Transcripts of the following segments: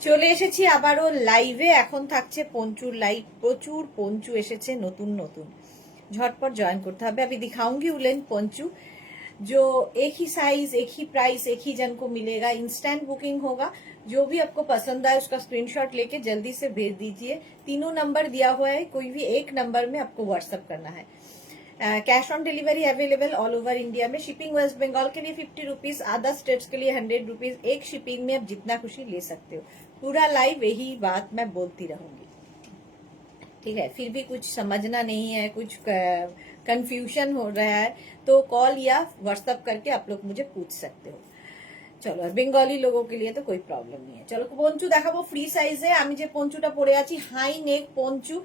চলে এসেছি আবারও লাইভে। এখন থাকছে পঞ্চুর লাইভ। প্রচুর পঞ্চু এসেছে নতুন নতুন, झटपट ज्वाइन करते हैं। अभी दिखाऊंगी उलेन पंचू जो एक ही साइज, एक ही प्राइस, एक ही जन को मिलेगा। इंस्टेंट बुकिंग होगा। जो भी आपको पसंद आए उसका स्क्रीनशॉट लेके जल्दी से भेज दीजिए। तीनों नंबर दिया हुआ है, कोई भी एक नंबर में आपको व्हाट्सएप करना है। Cash on delivery available all over India में। शिपिंग वेस्ट बंगाल के लिए 50 रुपीज, अदर स्टेट्स के लिए 100 रुपीज। एक शिपिंग में आप जितना खुशी ले सकते हो। पूरा लाइव यही बात मैं बोलती रहूंगी, ठीक है। फिर भी कुछ समझना नहीं है, कुछ कंफ्यूजन हो रहा है तो कॉल या व्हाट्सएप करके आप लोग मुझे पूछ सकते हो। চলো, আর বেঙ্গলি লোগো के लिए तो कोई प्रॉब्लम नहीं है। চলো পঞ্চু দেখাবো ফ্রি সাইজে। আমি যে পঞ্চুটা পরে আছি high neck poncho,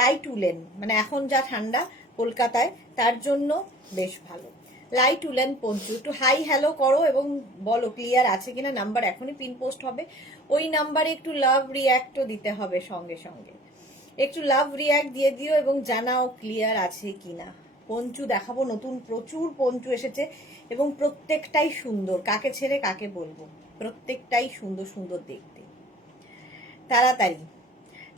light woollen, মানে এখন যা ঠান্ডা কলকাতায় তার জন্য বেশ ভালো। Light woollen poncho. একটু হাই হ্যালো করো এবং বলো ক্লিয়ার আছে কিনা। নাম্বার এখনই পিন পোস্ট হবে, ওই নাম্বারে একটু লাভ রিয়াক্টও দিতে হবে সঙ্গে সঙ্গে। একটু লাভ রিয়াক্ট দিয়ে দিও এবং জানাও ক্লিয়ার আছে কিনা। পঞ্চু দেখাবো নতুন, প্রচুর পঞ্চু এসেছে এবং প্রত্যেকটাই সুন্দর। কাকে ছেড়ে কাকে বলবো, প্রত্যেকটাই সুন্দর সুন্দর দেখতে। তাড়াতাড়ি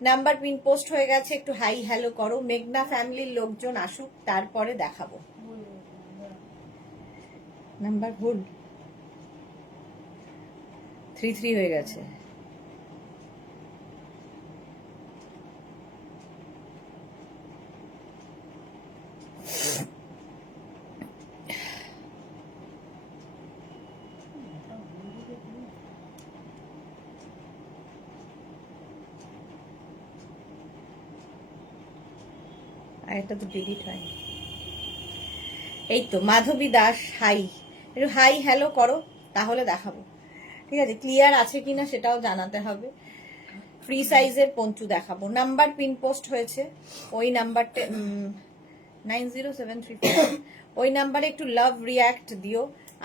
নাম্বার পিন পোস্ট হয়ে গেছে, একটু হাই হ্যালো করো। মেঘনা ফ্যামিলির লোকজন আসুক, তারপরে দেখাবো। নাম্বার ভুল 3 হয়ে গেছে। এটা তো ডিলিট হয়নি। এই তো মাধবী দাস হাই, একটু হাই হ্যালো করো তাহলে দেখাবো, ঠিক আছে। ক্লিয়ার আছে কিনা সেটাও জানাতে হবে। ফ্রি সাইজের পঞ্চু দেখাবো। নাম্বার পিন পোস্ট হয়েছে, ওই নাম্বারটা 9073, ওই নাম্বারে একটু লাভ রিয়াক্ট দিও।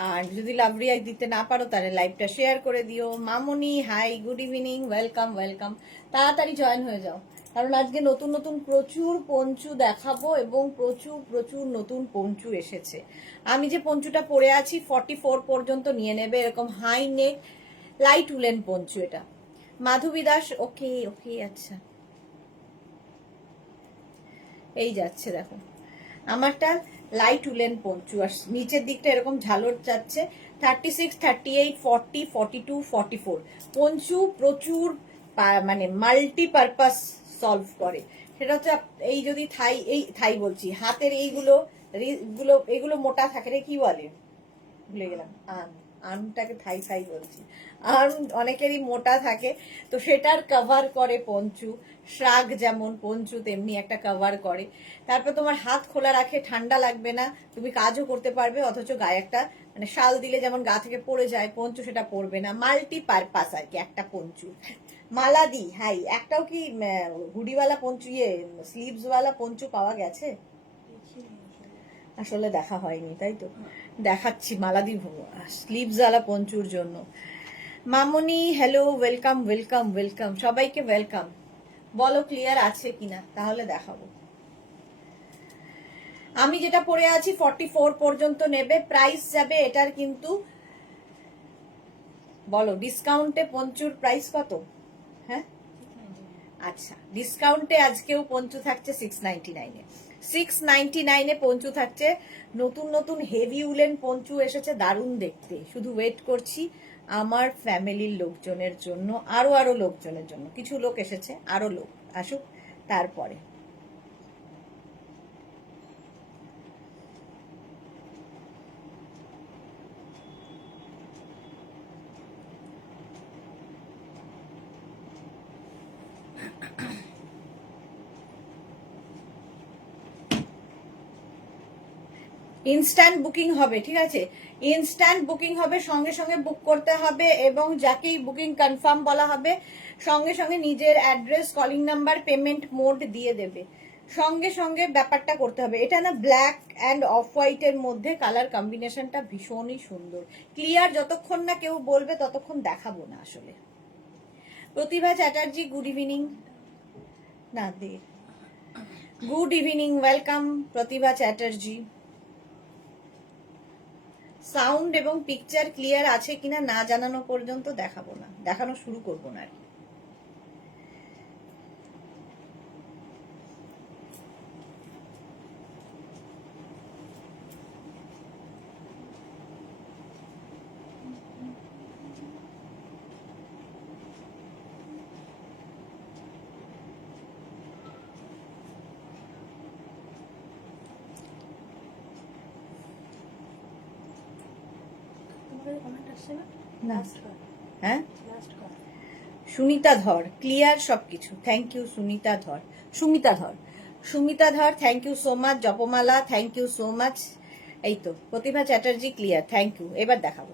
আর যদি লাভ রিয়াক্ট দিতে না পারো তাহলে লাইভটা শেয়ার করে দিও। মামনি hi, good evening, welcome welcome. তাড়াতাড়ি জয়েন হয়ে যাও, কারণ আজকে নতুন নতুন প্রচুর পঞ্চু দেখাবো এবং প্রচুর প্রচুর নতুন পঞ্চু এসেছে। আমি যে পঞ্চুটা পরে আছি 44 পর্যন্ত নিয়ে নেবে, এরকম high neck light woollen poncho. এটা মাধবী দাস, ওকে ওকে, আচ্ছা এই যাচ্ছে দেখো আমারটা লাইট উলেন পঞ্চু। আর নিচের দিকটা এরকম ঝালর যাচ্ছে। 36, 38, 40, 42, 44 পঞ্চু প্রচুর মানে মাল্টিপারপাস সলভ করে। সেটা হচ্ছে এই যদি থাই, এই থাই বলছি, হাতের এইগুলো এগুলো মোটা থাকে রে, কি বলে ভুলে গেলাম, আর্মটাকে থাই থাই বলছি। আর্ম অনেকেরই মোটা থাকে, তো সেটার কভার করে পঞ্চু। শ্রাগ যেমন পঞ্চু তেমনি একটা কভার করে। তারপর তোমার হাত খোলা রাখে, ঠান্ডা লাগবে না, তুমি কাজও করতে পারবে। অথচ গায়ে একটা মানে শাল দিলে যেমন গা থেকে পড়ে যায়, পঞ্চু সেটা পড়বে না। মাল্টি পারপাস আর কি একটা পঞ্চু। মালাদি হাই, একটাও কি হুডিওয়ালা পঞ্চু, স্লিভস ওয়ালা পঞ্চু পাওয়া গেছে? আসলে দেখা হয়নি, তাই তো দেখাচ্ছি মালাদি স্লিভস ওয়ালা পঞ্চুর জন্য। মামনি হ্যালো, ওয়েলকাম ওয়েলকাম ওয়েলকাম, সবাইকে ওয়েলকাম। বলো ক্লিয়ার আছে কিনা তাহলে দেখাবো। আমি যেটা পরে আছি 44 পর্যন্ত নেবে, প্রাইস যাবে এটার কিন্তু। বলো ডিসকাউন্টে পঞ্চুর প্রাইস কত? হ্যাঁ আচ্ছা, ডিসকাউন্টে আজকেও পঞ্চু থাকছে 699 এ। 699 এ পঞ্চু থাকছে। নতুন নতুন হেভি উলেন পঞ্চু এসেছে, দারুণ দেখতে। শুধু ওয়েট করছি আমার ফ্যামিলির লোকজনের জন্য, আরো লোকজনের জন্য। কিছু লোক এসেছে, আরো লোক আসুক তারপরে। ইনস্ট্যান্ট বুকিং হবে, ঠিক আছে। ইনস্ট্যান্ট বুকিং হবে, সঙ্গে সঙ্গে বুক করতে হবে এবং যাকেই বুকিং কনফার্ম বলা হবে সঙ্গে সঙ্গে নিজের address, calling number, payment mode দিয়ে দেবে। সঙ্গে সঙ্গে ব্যাপারটা করতে হবে। এটা না ব্ল্যাক অ্যান্ড অফ হোয়াইটের মধ্যে কালার কম্বিনেশনটা ভীষণই সুন্দর। ক্লিয়ার যতক্ষণ না কেউ বলবে ততক্ষণ দেখাবো না আসলে। প্রতিভা চ্যাটার্জি গুড ইভিনিং, না দে গুড ইভিনিং, ওয়েলকাম প্রতিভা চ্যাটার্জি। সাউন্ড এবং পিকচার ক্লিয়ার আছে কিনা না জানানো পর্যন্ত দেখাবো না, দেখানো শুরু করবো না আর কি। কমেন্ট আসছে না? না। লাস্ট কর, হ্যাঁ, লাস্ট কর। সুনিতা ধর ক্লিয়ার সবকিছু, থ্যাংক ইউ সুনিতা ধর, Sumita Dhar, Sumita Dhar, thank you so much. Japmala, thank you so much. এই তো Pratibha Chatterjee clear, thank you. এবার দেখাবো।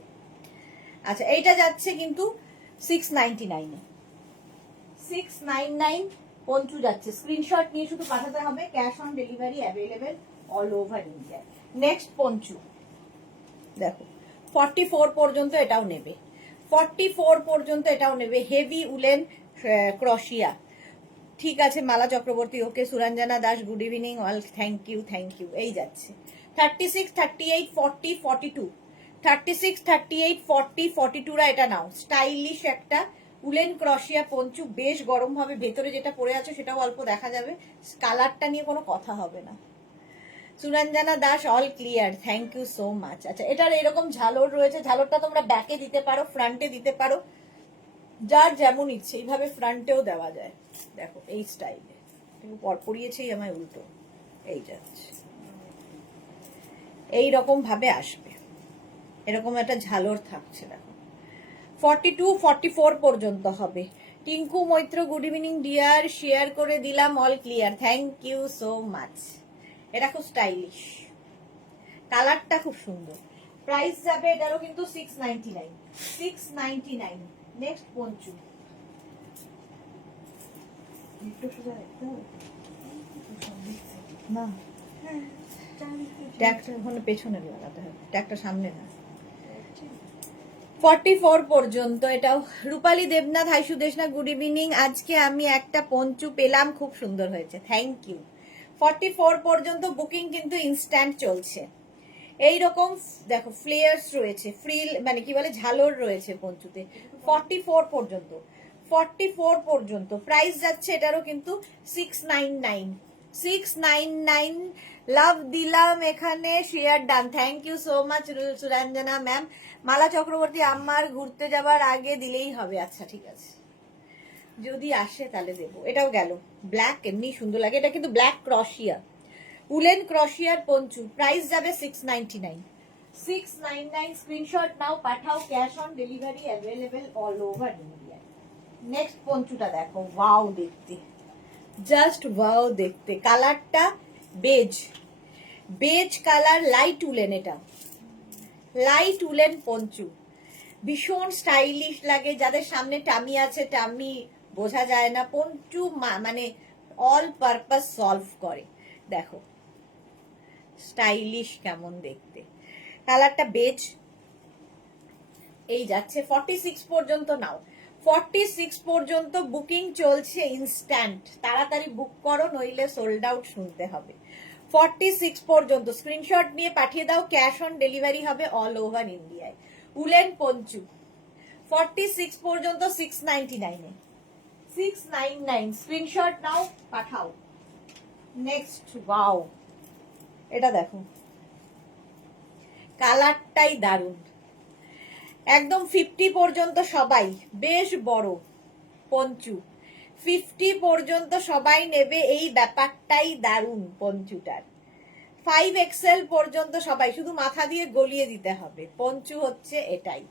আচ্ছা, এইটা যাচ্ছে কিন্তু 699 699 পঞ্চু যাচ্ছে। স্ক্রিনশট নিয়ে শুধু পাঠাতে হবে, cash on delivery available all over India. Next poncho দেখো, 44 পর্যন্ত এটাও নেবে, 44 পর্যন্ত এটাও নেবে। হেভি উলেন ক্রশিয়া, ঠিক আছে। Mala Chakraborty, okay. Suranjana Das, good evening all, thank you, thank you. এই যাচ্ছে 36, 38, 40, 42, 36, 38, 40, 42 রা এটা নাও। স্টাইলিশ একটা উলেন ক্রশিয়া পঞ্চু, বেশ গরম হবে। ভেতরে যেটা পরে আছে সেটাও অল্প দেখা যাবে, কালারটা নিয়ে কোনো কথা হবে না। Suranjana Das, all clear, thank you so much. আচ্ছা, এটার এরকম ঝালর রয়েছে, ঝালরটা তোমরা ব্যাকে দিতে পারো, ফ্রন্টে দিতে পারো, যার যেমন ইচ্ছে। এইভাবে ফ্রন্টেও দেওয়া যায়, দেখো এই স্টাইলে। পর পরিয়েছেই আমায় উল্টো, এই যাচ্ছে এইরকম ভাবে আসবে, এরকম একটা ঝালর থাকছে। দেখো 42, 44 পর্যন্ত হবে। Tinku Maitra, good evening dear, share করে দিলাম, all clear, thank you so much. এটা খুব স্টাইলিশ, কালারটা খুব সুন্দর। প্রাইস যাবে এটারও কিন্তু 699, 699। নেক্সট পঞ্চু, না ট্যাগটা ওখানে পেছনে লাগাতে হবে, ট্যাগটা সামনে না। 44 পর্যন্ত এটাও। Rupali Debnath, hi Sudeshna, good evening. আজকে আমি একটা পঞ্চু পেলাম, খুব সুন্দর হয়েছে, থ্যাংক ইউ। 44 পর্যন্ত বুকিং কিন্তু ইনস্ট্যান্ট চলছে। এইরকম দেখো ফ্লেয়ার্স রয়েছে, ফ্রিল মানে কি বলে ঝালর রয়েছে পঞ্চুতে। 44 পর্যন্ত, 44 পর্যন্ত প্রাইস যাচ্ছে এটারও কিন্তু 699, 699। লাভ দিলাম এখানে, share done, thank you so much Suranjana ma'am. Mala Chakraborty, আমার ঘুরতে যাবার আগে দিলেই হবে। আচ্ছা ঠিক আছে, যদি আসে তাহলে দেবো। এটাও গেল, ব্ল্যাক এমনি সুন্দর লাগে, এটা কিন্তু ব্ল্যাক ক্রশিয়া, উলেন ক্রশিয়ার পঞ্চু। প্রাইস যাবে 699, 699। স্ক্রিনশট নাও, পাঠাও, cash on delivery available all over India. Next পঞ্চুটা দেখো, ওয়াও দেখতে, জাস্ট ওয়াও দেখতে। কালারটা beige, beige colour, light woollen, এটা লাইট উলেন পঞ্চু, ভীষণ স্টাইলিশ লাগে। যাদের সামনে টামি আছে, টামি বোঝা যায় না, পঞ্চু মানে অল পারপাস সলভ করে। দেখো স্টাইলিশ কেমন দেখতে, কালারটা বেজ। এই যাচ্ছে 46 পর্যন্ত নাও, 46 পর্যন্ত বুকিং চলছে ইনস্ট্যান্ট, তাড়াতাড়ি বুক করো নইলে সোল্ড আউট শুনতে হবে। 46 পর্যন্ত স্ক্রিনশট নিয়ে পাঠিয়ে দাও, ক্যাশ অন ডেলিভারি হবে অল ওভার ইন্ডিয়ায়। উলেন পঞ্চু 46 পর্যন্ত 699 এ, 699। স্ক্রিনশট নাও, পাঠাও। নেক্সট, ওয়াও এটা দেখো, কালারটাই দারুণ, একদম 50 পর্যন্ত সবাই, বেশ বড় পঞ্চু, 50 পর্যন্ত সবাই নেবে, এই ব্যাপারটাই দারুণ পঞ্চুটার। 5XL পর্যন্ত সবাই, শুধু মাথা দিয়ে গলিয়ে দিতে হবে। পঞ্চু হচ্ছে এটাই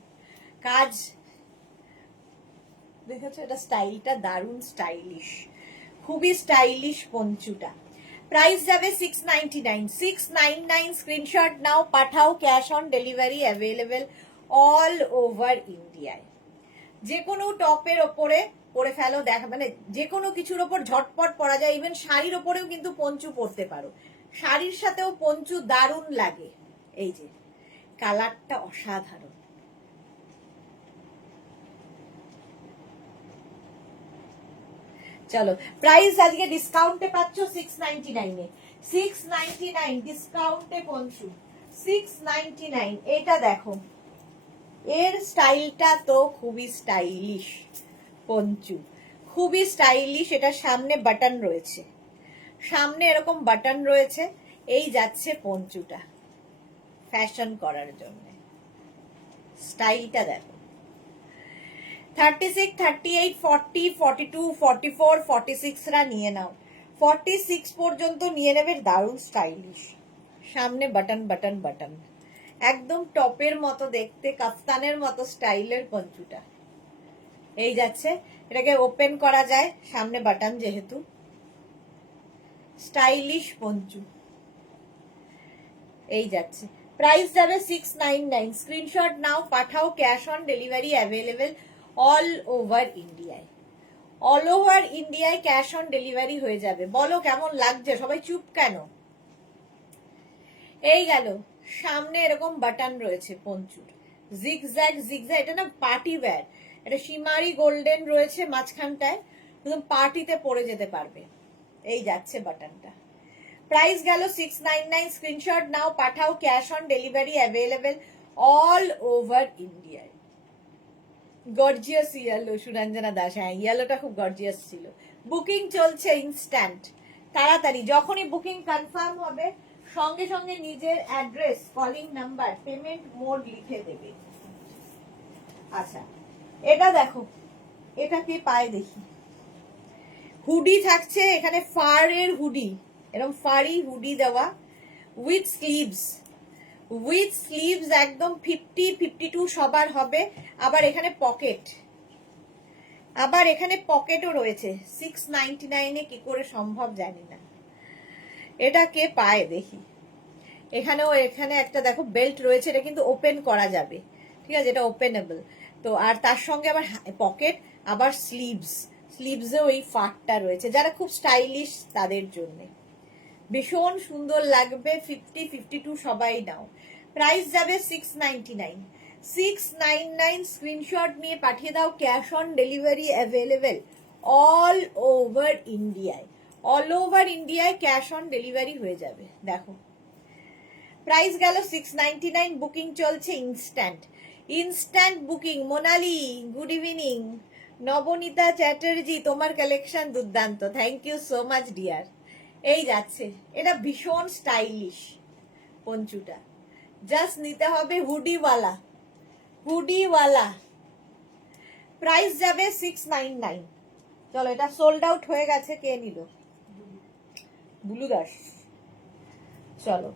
কাজ, দেখেছো? এটা স্টাইলটা দারুণ স্টাইলিশ, খুবই স্টাইলিশ পঞ্চুটা। প্রাইস যাবে 699, 699। স্ক্রিনশট নাও, পাঠাও, cash on delivery available all over ইন্ডিয়ায়। যে কোনো টপের ওপরে পরে ফেলো, দেখা মানে যে কোনো কিছুর ওপর ঝটপট পরা যায়। ইভেন শাড়ির ওপরেও কিন্তু পঞ্চু পরতে পারো, শাড়ির সাথেও পঞ্চু দারুণ লাগে। এই যে কালারটা অসাধারণ। চলো, প্রাইস আজকে ডিসকাউন্টে পাচ্ছ 699 এ, 699 ডিসকাউন্টে পঞ্চু 699। এটা দেখো, এর স্টাইলটা তো খুবই স্টাইলিশ পঞ্চু, খুবই স্টাইলিশ। এটা সামনে বাটন রয়েছে, সামনে এরকম বাটন রয়েছে। এই যাচ্ছে পঞ্চুটা ফ্যাশন করার জন্য, স্টাইলটা দেখো। 36, 38, 40, 42, 44, 46 রা নিয়ে নাও, 46 পর্যন্ত নিয়ে নেবে, দারুণ স্টাইলিশ। সামনে বাটন বাটন বাটন, একদম টপের মতো দেখতে, কাফতানের মতো স্টাইলের পঞ্চুটা। এই যাচ্ছে, এটাকে ওপেন করা যায়, সামনে বাটন যেহেতু। স্টাইলিশ পঞ্চু। এই যাচ্ছে, প্রাইস যাবে 699। স্ক্রিনশট নাও, পাঠাও, cash on delivery available all over ইন্ডিয়ায়। অল ওভার ইন্ডিয়ায় ক্যাশ অন ডেলিভারি হয়ে যাবে। বলো কেমন লাগছে, সবাই চুপ কেন? এই গেল, সামনে এরকম বাটন রয়েছে পঞ্চুর, জিগজ্যাগ জিগজ্যাগ, এটা না পার্টি ওয়্যার, এটা শিমারি গোল্ডেন রয়েছে মাঝখানটায়, একদম পার্টিতে পরে যেতে পারবে। এই যাচ্ছে বাটনটা। প্রাইস গেল 699। স্ক্রিনশট নাও, পাঠাও, cash on delivery available all over ইন্ডিয়ায়। গর্জিয়াস ইয়েলো, সুরঞ্জনা দাস, হ্যাঁ ইয়েলোটা খুব গর্জিয়াস ছিল। বুকিং চলছে ইনস্ট্যান্ট, তাড়াতাড়ি যখনই বুকিং কনফার্ম হবে সঙ্গে সঙ্গে নিজের address, calling number, payment mode লিখে দেবে। আচ্ছা, এটা দেখো, এটা কি পায় দেখি। হুডি থাকছে এখানে, ফারের হুডি, এরকম ফারি হুডি দেওয়া উইথ স্লিভস, একদম 50-52 সবার হবে। আবার এখানে পকেট, পকেটও রয়েছে। 699 কি করে সম্ভব জানি না। এটা কে পায় দেখি। এখানে একটা দেখো বেল্ট রয়েছে, এটা কিন্তু ওপেন করা যাবে, ঠিক আছে, এটা ওপেনেবল। তো আর তার সঙ্গে আবার পকেট, আবার স্লিভসেও এই ফাটটা রয়েছে, যারা খুব স্টাইলিশ তাদের জন্য ভীষণ সুন্দর লাগবে। 50-52 সবাই নাও। প্রাইস যাবে 699। 699 স্ক্রিনশট নিয়ে পাঠিয়ে দাও, cash on delivery available all over ইন্ডিয়ায়। অল ওভার ইন্ডিয়ায় ক্যাশ অন ডেলিভারি হয়ে যাবে। দেখো, প্রাইস গেল 699। বুকিং চলছে instant booking. Monali, good evening. Nabanita Chatterjee, তোমার কালেকশন দুর্দান্ত, thank you so much dear. এই যাচ্ছে, এটা ভীষণ স্টাইলিশ পঞ্চুটা, জাস্ট নিতে হবে হুডিওয়ালা। প্রাইস যাবে 699। চলো, এটা সোল্ড আউট হয়ে গেছে, কে নিল? বুলু দাস। চলো,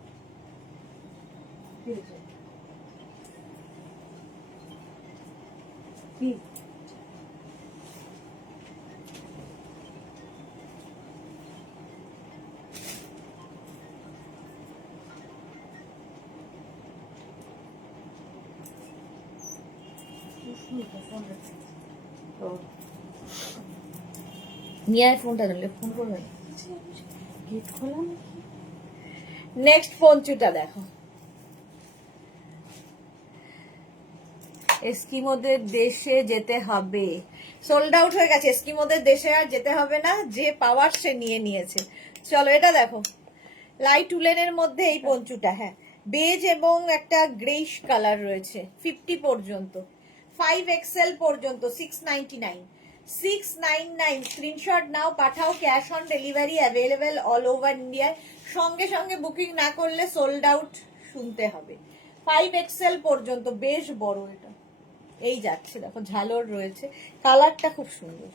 কি নিয়ে আয় ফোনটা, ধরলে ফোন করবে। গেট খোলা। নেক্সট পঞ্চুটা দেখো, এস্কিমোদের দেশে যেতে হবে, সোল্ড আউট হয়ে গেছে। এস্কিমোদের দেশে আর যেতে হবে না, যে পাওয়ার সে নিয়ে নিয়েছে। চলো, এটা দেখো, লাইট উলেনের মধ্যে এই পঞ্চুটা, হ্যাঁ বেজ এবং একটা গ্রেইশ কালার রয়েছে। 50 পর্যন্ত, 5XL পর্যন্ত। 699 স্ক্রিনশট নাও, পাঠাও, cash on delivery available all over ইন্ডিয়ায়। সঙ্গে সঙ্গে বুকিং না করলে সোল্ড আউট শুনতে হবে। 5XL পর্যন্ত, বেশ বড় এটা। এই যাচ্ছে, দেখো ঝালর রয়েছে, কালারটা খুব সুন্দর।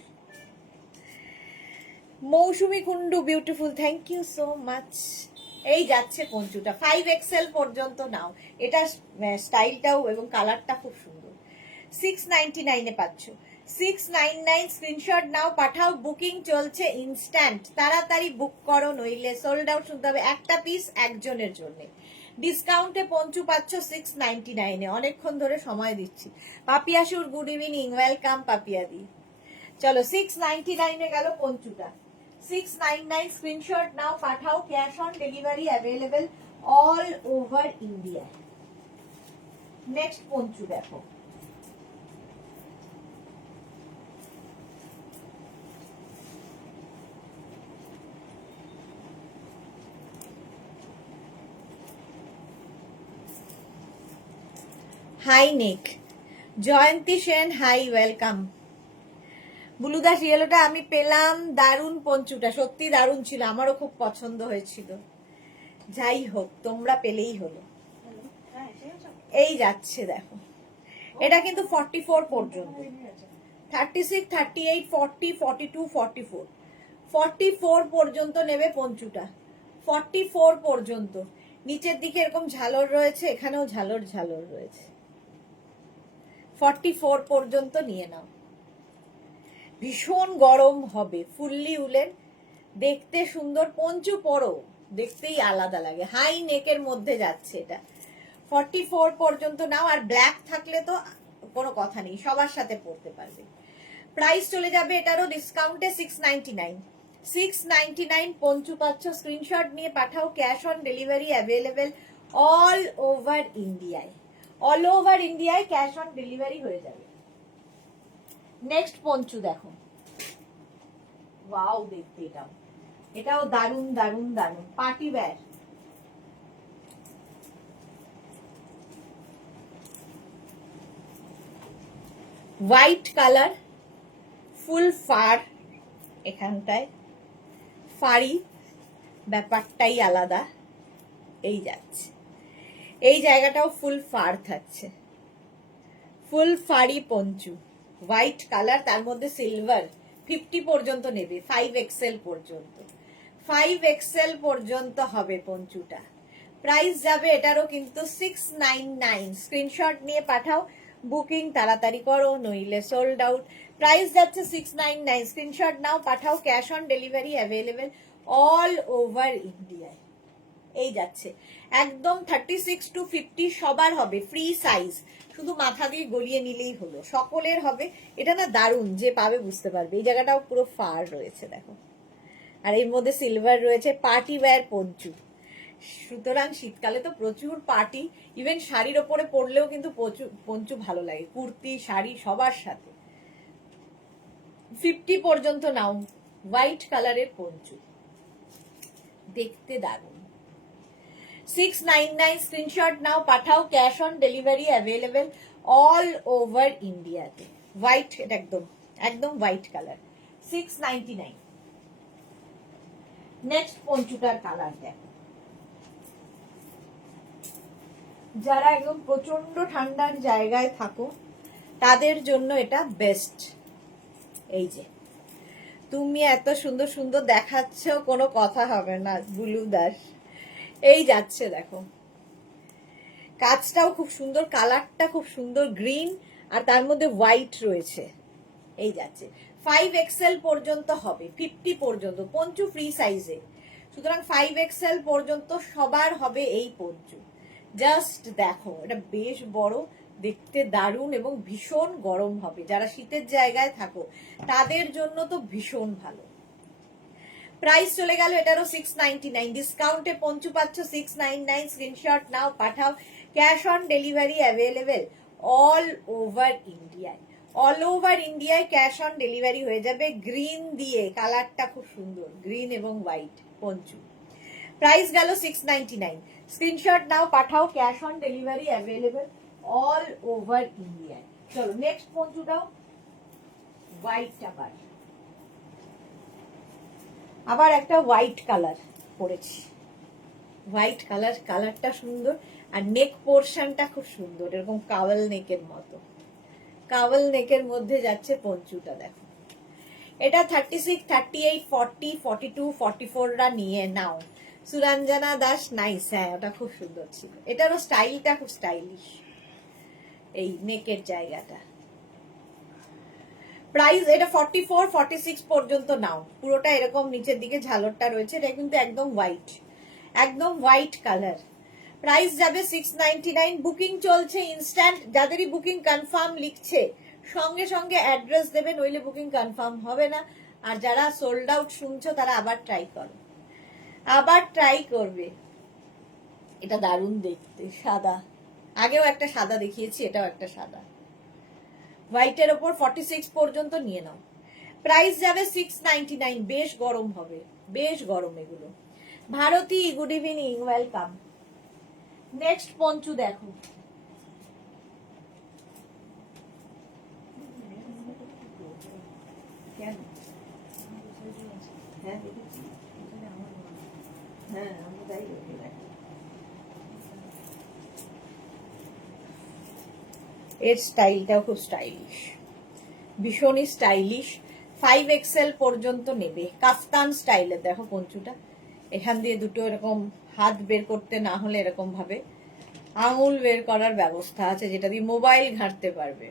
Mousumi Kundu, beautiful, thank you so much. এই যাচ্ছে পঞ্চুটা, 5XL পর্যন্ত নাও। এটা স্টাইলটাও এবং কালারটা খুব সুন্দর। 699 পাচ্ছ। 699 স্ক্রিনশট নাও, পাঠাও, বুকিং চলছে ইনস্ট্যান্ট, তাড়াতাড়ি বুক করো, নইলে সোল্ড আউট শুনতে হবে। একটা পিস একজনের জন্য। ডিসকাউন্টে পঞ্চু পাচ্ছ 699। অনেকক্ষণ ধরে সময় দিচ্ছি। পাপিয়াসুর, গুড ইভিনিং, ওয়েলকাম পাপিয়াদি। চলো, 699 গেল পঞ্চুটা। 699 স্ক্রিনশট নাও, পাঠাও, cash on delivery available all over India. Next poncho দেখো, হাই নেক। জয়ন্তী সেন, হাই, ওয়েলকাম। বুলুদাস ইয়েলোটা আমি পেলাম, দারুণ পঞ্চুটা, সত্যি দারুণ ছিল, আমারও খুব পছন্দ হয়েছিল। যাই হোক, তোমরা পেলেই হলো। এই যাচ্ছে, দেখো এটা কিন্তু 44 পর্যন্ত, 36, 38, 40, 42, 44 পর্যন্ত নেবে পঞ্চুটা। 44 পর্যন্ত। নিচের দিকে এরকম ঝালর রয়েছে, এখানেও ঝালর ঝালর রয়েছে। 44 পর্যন্ত নিয়ে নাও। ভীষণ গরম হবে, ফুললি উলেন, দেখতে সুন্দর। পঞ্চু পরো, দেখতেই আলাদা লাগে। হাই নেকের মধ্যে যাচ্ছে এটা। 44 পর্যন্ত নাও। আর ব্ল্যাক থাকলে তো কোনো কথা নেই, সবার সাথে পরতে পারবে। প্রাইস চলে যাবে এটারও ডিসকাউন্টে 699। 699 পঞ্চু পাচ্ছ। স্ক্রিনশট নিয়ে পাঠাও। Cash on delivery available all over ইন্ডিয়ায়। অল ওভার ইন্ডিয়ায় ক্যাশ অন ডেলিভারি হয়ে যাবে। নেক্সট পঞ্চু দেখো, ওয়াও, দেখতে এটাও দারুন দারুন দারুন পার্টি ওয়্যার। হোয়াইট কালার, ফুল ফার, এখানটায় ফাড়ি, ব্যাপারটাই আলাদা। এই যাচ্ছে, এই জায়গাটাও ফুল ফার থাকছে, ফুল ফাড়ি পঞ্চু, হোয়াইট কালার, তার মধ্যে সিলভার। 50 পর্যন্ত নেবে, 5XL পর্যন্ত, 5XL পর্যন্ত হবে পঞ্চুটা। প্রাইস যাবে এটারও কিন্তু 699। স্ক্রিনশট নিয়ে পাঠাও, বুকিং তাড়াতাড়ি করো, নইলে সোল্ড আউট। প্রাইস যাচ্ছে 699। স্ক্রিনশট নাও, পাঠাও। Cash on delivery available all over ইন্ডিয়ায়। এই যাচ্ছে একদম 36 to 50 সবার হবে, ফ্রি সাইজ, শুধু মাথা দিয়ে গলিয়ে নিলেই হলো, সকলের হবে। এটা না দারুণ, যে পাবে বুঝতে পারবে। এই জায়গাটাও পুরো ফার রয়েছে দেখো, আর এর মধ্যে সিলভার রয়েছে। পার্টি ওয়্যার পঞ্চু, সুতরাং শীতকালে তো প্রচুর পার্টি, ইভেন শাড়ির ওপরে পরলেও কিন্তু পঞ্চু ভালো লাগে, কুর্তি শাড়ি সবার সাথে। 50 পর্যন্ত নাও। হোয়াইট কালারের পঞ্চু, দেখতে দারুণ। 699। স্ক্রিনশট নাও, পাঠাও। Cash on delivery available all over ইন্ডিয়াতে। হোয়াইট, এটা একদম একদম হোয়াইট কালার, 699। নেক্সট পঞ্চুটার কালার দেখো, যারা একদম প্রচন্ড ঠান্ডার জায়গায় থাকো তাদের জন্য এটা বেস্ট। এই যে তুমি এত সুন্দর সুন্দর দেখাচ্ছ, কোনো কথা হবে না বুলু দাস। এই যাচ্ছে দেখো, কাজটাও খুব সুন্দর, কালারটা খুব সুন্দর, গ্রিন, আর তার মধ্যে হোয়াইট রয়েছে। এই যাচ্ছে 5XL পর্যন্ত হবে, 50 পর্যন্ত পঞ্চু ফ্রি সাইজে, সুতরাং 5XL পর্যন্ত সবার হবে এই পঞ্চু। জাস্ট দেখো, এটা বেশ বড়, দেখতে দারুণ এবং ভীষণ গরম হবে। যারা শীতের জায়গায় থাকো তাদের জন্য তো ভীষণ ভালো। প্রাইস চলে গেল এটারও 699। ডিসকাউন্টে পঞ্চু পাচ্ছ 699। স্ক্রিনশট নাও, পাঠাও। Cash on delivery available all over ইন্ডিয়ায়। অল ওভার ইন্ডিয়ায় ক্যাশ অন ডেলিভারি হয়ে যাবে। গ্রিন দিয়ে, কালারটা খুব সুন্দর, গ্রিন এবং হোয়াইট পঞ্চু। প্রাইস গেল 699। স্ক্রিনশট নাও, পাঠাও। Cash on delivery available all over ইন্ডিয়ায়। চলো নেক্সট পঞ্চুটাও হোয়াইটটা পাই। আবার একটা হোয়াইট কালার পরেছি, হোয়াইট কালার, কালারটা সুন্দর, আর নেক পোর্শনটা খুব সুন্দর, এরকম কাওয়াল নেকের মতো। কাওয়াল নেকের মধ্যে যাচ্ছে পঞ্চুটা দেখো। এটা 36, 38, 40, 42, 44রা নিয়ে নাও। সুরঞ্জনা দাস নাইস, হ্যাঁ ওটা খুব সুন্দর ছিল। এটারও স্টাইলটা খুব স্টাইলিশ, এই নেকের জায়গাটা। প্রাইস এটা 44, 46 পর্যন্ত নাও। পুরোটা এরকম নিচের দিকে ঝালরটা রয়েছে, এটা কিন্তু একদম হোয়াইট, একদম হোয়াইট কালার। প্রাইস যাবে 699। বুকিং চলছে ইনস্ট্যান্ট, যাদেরই বুকিং কনফার্ম লিখছে সঙ্গে সঙ্গে অ্যাড্রেস দেবে, নইলে বুকিং কনফার্ম হবে না। আর যারা সোল্ড আউট শুনছো তারা আবার ট্রাই করো, আবার ট্রাই করবে। এটা দারুণ দেখতে, সাদা, আগেও একটা সাদা দেখিয়েছি, এটাও একটা সাদা। হোয়াইটের ওপর 46 পর্যন্ত নিয়ে নাও। প্রাইস যাবে 699। বেশ গরম হবে, বেশ গরম এগুলো। Bharati, good evening, welcome. Next poncho দেখো, এর স্টাইলটাও খুব স্টাইলিশ, ভীষণই স্টাইলিশ। 5XL পর্যন্ত নেবে, কাফতান স্টাইলের দেখো পঞ্চুটা, এখান দিয়ে দুটো এরকম হাত বের করতে না হলে এরকম ভাবে আঙুল বের করার ব্যবস্থা আছে, যেটা দিয়ে মোবাইল ঘাঁটতে পারবে।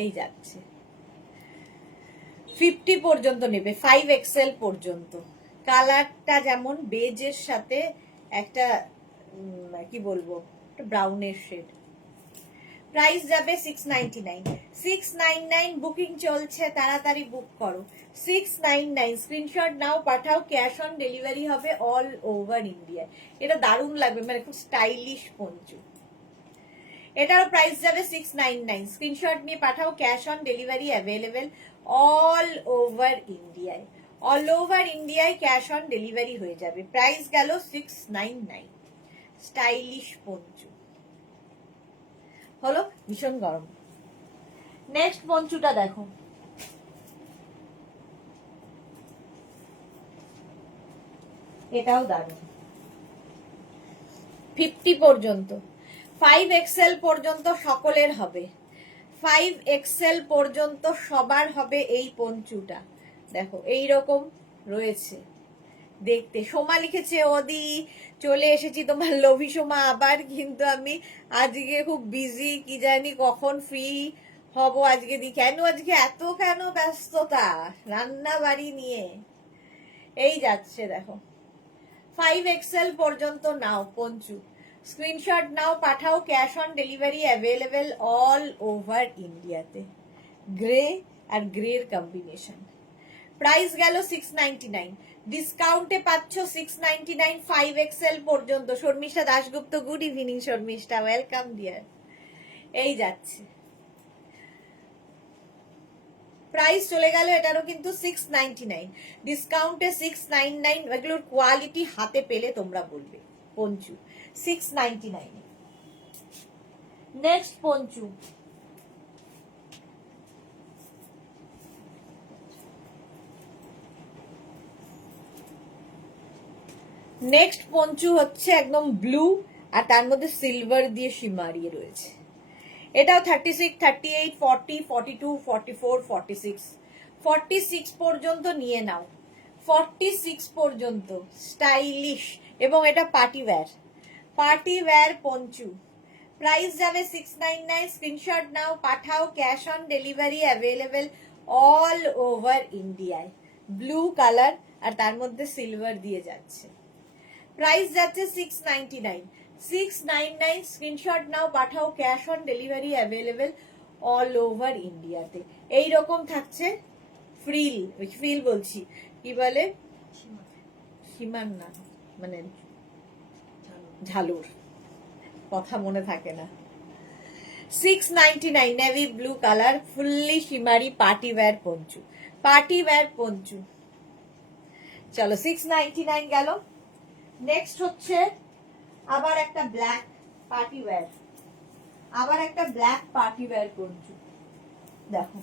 এই যাচ্ছে 50 পর্যন্ত নেবে, 5XL পর্যন্ত। কালারটা যেমন বেজের সাথে একটা কি বলবো, ব্রাউনের শেড। প্রাইস যাবে 699। 699 বুকিং চলছে, তাড়াতাড়ি বুক করো। 699 স্ক্রিনশট নাও, পাঠাও, ক্যাশ অন ডেলিভারি হবে অল ওভার ইন্ডিয়া। এটা দারুণ লাগবে, মানে খুব স্টাইলিশ পঞ্চু। এটারও প্রাইস যাবে 699। স্ক্রিনশট নিয়ে পাঠাও, cash on delivery available all over ইন্ডিয়ায়। অল ওভার ইন্ডিয়ায় ক্যাশ অন ডেলিভারি হয়ে যাবে। প্রাইস গেল 699। স্টাইলিশ পঞ্চু হলো, ভীষণ গরম। নেক্সট পঞ্চুটা দেখো, এটাও দারুণ। 50 পর্যন্ত, 5XL পর্যন্ত সকলের হবে। 5XL পর্যন্ত সবার হবে এই পঞ্চুটা। দেখো এই রকম রয়েছে দেখতে। সোমা লিখেছে, ওদি চলে এসেছি তোমার লোভী সোমা আবার, কিন্তু আমি আজকে খুব বিজি, কি জানি কখন ফ্রি হব আজকে। দি কেন আজকে এত কেন ব্যস্ততা রান্না বাড়ি নিয়ে? এই যাচ্ছে দেখো, 5XL পর্যন্ত নাও পঞ্চু। স্ক্রিনশট নাও, পাঠাও, cash on delivery available all over ইন্ডিয়াতে। গ্রে আর গ্রের কম্বিনেশন। প্রাইস গেল 699। ডিসকাউন্টে পাচ্ছ 699, 5XL পর্যন্ত। Sharmistha Dasgupta, good evening Sharmistha, welcome dear. এই যাচ্ছে, প্রাইস চলে গেল এটারও কিন্তু 699, ডিসকাউন্টে 699। এগুলোর কোয়ালিটি হাতে পেলে তোমরা বলবে। পঞ্চু 699। নেক্সট পঞ্চু, নেক্সট পঞ্চু হচ্ছে একদম ব্লু আর তার মধ্যে সিলভার দিয়ে সীমারিয়ে রয়েছে। এটাও 36, 38, 40, 42, 44, 46, 46 পর্যন্ত নিয়ে নাও। 46 পর্যন্ত স্টাইলিশ, এবং এটা party wear. Party wear Panchu. Price যাবে 699। স্ক্রিনশট নাও, পাঠাও, cash on delivery available all over ইন্ডিয়ায়। ব্লু কালার আর তার মধ্যে সিলভার দিয়ে যাচ্ছে। প্রাইস যাচ্ছে 699। 699 স্ক্রিনশট নাও, পাঠাও, cash on delivery available all over ইন্ডিয়াতে। এইরকম থাকছে ফ্রিল, ফ্রিল বলছি, কি বলে সীমার না, মানে ঝালুর, কথা মনে থাকে না। 699 navy blue colour, fully shimmery party wear poncho. Party wear poncho. চলো 699 গেল। নেক্সট হচ্ছে আবার একটা ব্ল্যাক পার্টি ওয়্যার, আবার একটা ব্ল্যাক পার্টি ওয়্যার পঞ্চু। দেখো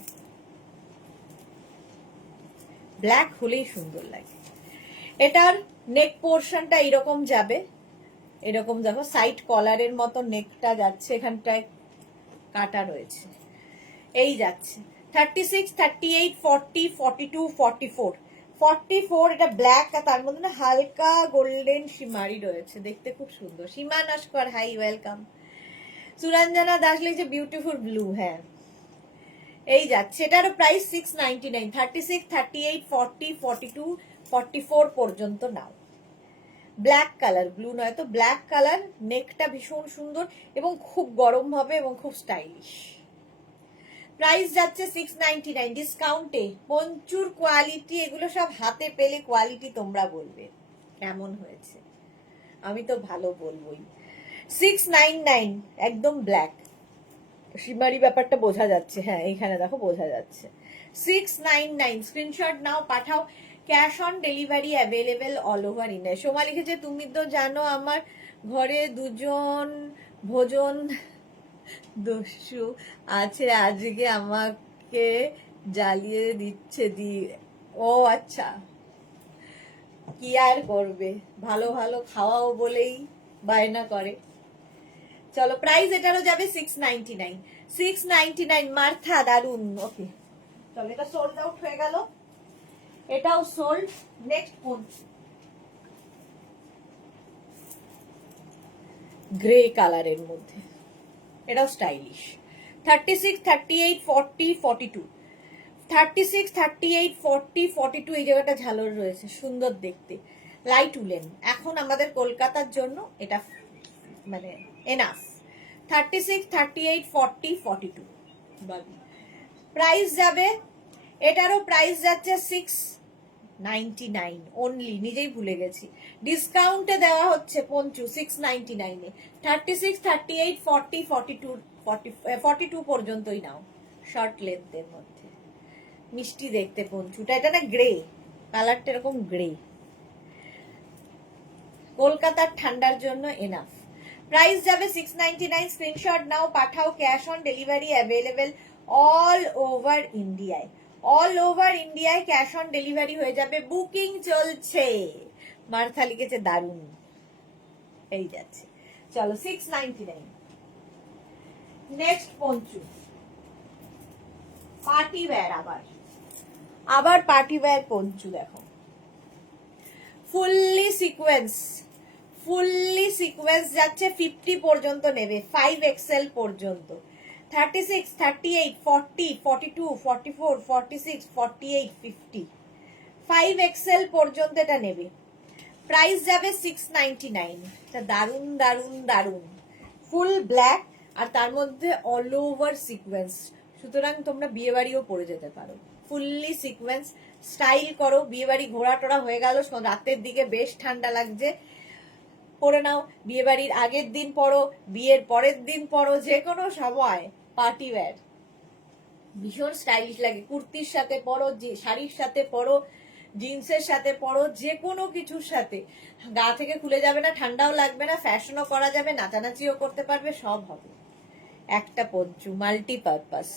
ব্ল্যাক হলেই সুন্দর লাগে। এটার নেক পোর্শনটা এরকম যাবে, এরকম দেখো সাইড কলারের মতো নেকটা যাচ্ছে, এখানটায় কাটা রয়েছে। এই যাচ্ছে 36, 38, 40, 42, 44, 44। এটা ব্ল্যাক আর তার মধ্যে না হালকা গোল্ডেন শিমারি রয়েছে, দেখতে খুব সুন্দর। সীমা নস্কর, হাই, ওয়েলকাম। সুরঞ্জনা দাস লিখছে বিউটিফুল ব্লু। হ্যাঁ এই যাচ্ছে, এটারও প্রাইস 699। 36, 38, 40, 42, 44 পর্যন্ত নাও। ব্ল্যাক কালার, ব্লু নয় তো ব্ল্যাক কালার। নেকটা ভীষণ সুন্দর এবং খুব গরম হবে এবং খুব স্টাইলিশ। প্রাইস যাচ্ছে 699 ডিসকাউন্টে। পঞ্চুর কোয়ালিটি এগুলো সব হাতে পেলে কোয়ালিটি তোমরা বলবে কেমন হয়েছে, আমি তো ভালো বলবোই। 699 একদম ব্ল্যাক শিমারি ব্যাপারটা বোঝা যাচ্ছে। হ্যাঁ এইখানে দেখো বোঝা যাচ্ছে। 699 স্ক্রিনশট নাও, পাঠাও, cash on delivery available all over India. Soma লিখেছে, তুমি তো জানো আমার ঘরে দুজন ভোজন দস্যু আছে, আজকে আমাকে জ্বালিয়ে দিচ্ছে দি। ও আচ্ছা, কি আর করবে, ভালো ভালো খাওয়াও বলেই বায়না করে। চলো প্রাইস এটারও যাবে 699। 699 মার্থা, দারুন। ওকে চলো, এটা সোল্ড আউট হয়ে গেল, এটাও সোল্ড। নেক্সট পঞ্চু, গ্রে কালারের মধ্যে, এটাও স্টাইলিশ। 36, 38, 40, 42, 36, 38, 40, 42 এই জায়গাটা ঝালর রয়েছে, সুন্দর দেখতে, লাইট উলেন। এখন আমাদের কলকাতার জন্য এটা মানে এনাফ। 36, 38, 40, 42 প্রাইস যাবে, এটারও প্রাইস যাচ্ছে 699 অনলি, নিজেই ভুলে গেছি, ডিসকাউন্টে দেওয়া হচ্ছে পঞ্চু 699 এ। 36, 38, 40, 42, 42 পর্যন্তই নাও, শর্ট লেন্থের মধ্যে, মিষ্টি দেখতে পঞ্চুটা। এটা না গ্রে কালারটা, এরকম গ্রে, কলকাতার ঠান্ডার জন্য এনাফ। প্রাইস যাবে 699, স্ক্রিনশট নাও, পাঠাও, cash on delivery available all over ইন্ডিয়ায়। অল ওভার ইন্ডিয়ায় ক্যাশ অন ডেলিভারি হয়ে যাবে, বুকিং চলছে। মার্থা লিখেছে দারুন, এই যাচ্ছে। চলো 699। নেক্সট পঞ্চু, পার্টি ওয়্যার, আবার পার্টি ওয়্যার পঞ্চু। দেখো ফুললি সিকোয়েন্স যাচ্ছে, 50 পর্যন্ত নেবে, 5XL পর্যন্ত। 36, 38, 40, 42, 44, 46, 48, 50, 5XL পর্যন্ত এটা নেবে। প্রাইস যাবে 699। এটা দারুন দারুন দারুন, ফুল ব্ল্যাক আর তার মধ্যে অল ওভার সিকোয়েন্স, সুতরাং তোমরা বিয়ে বাড়িও পরে যেতে পারো। ফুললি সিকোয়েন্স, স্টাইল করো, বিয়ে বাড়ি ঘোরা টোরা হয়ে গেল, রাতের দিকে বেশ ঠান্ডা লাগছে, পরে নাও, বিয়ে বাড়ির আগের দিন পরো, বিয়ের পরের দিন পরো, যে কোনো সময় পার্টি ওয়্যার ভীষণ স্টাইলিশ লাগে। কুর্তির সাথে পরো, শাড়ির সাথে পরো, জিন্সের সাথে পরো, যে কোনো কিছুর সাথে, গা থেকে খুলে যাবে না, ঠান্ডাও লাগবে না, ফ্যাশনও করা যাবে, নাচানাচিও করতে পারবে, সব হবে। একটা পঞ্চু মাল্টিপারপাস।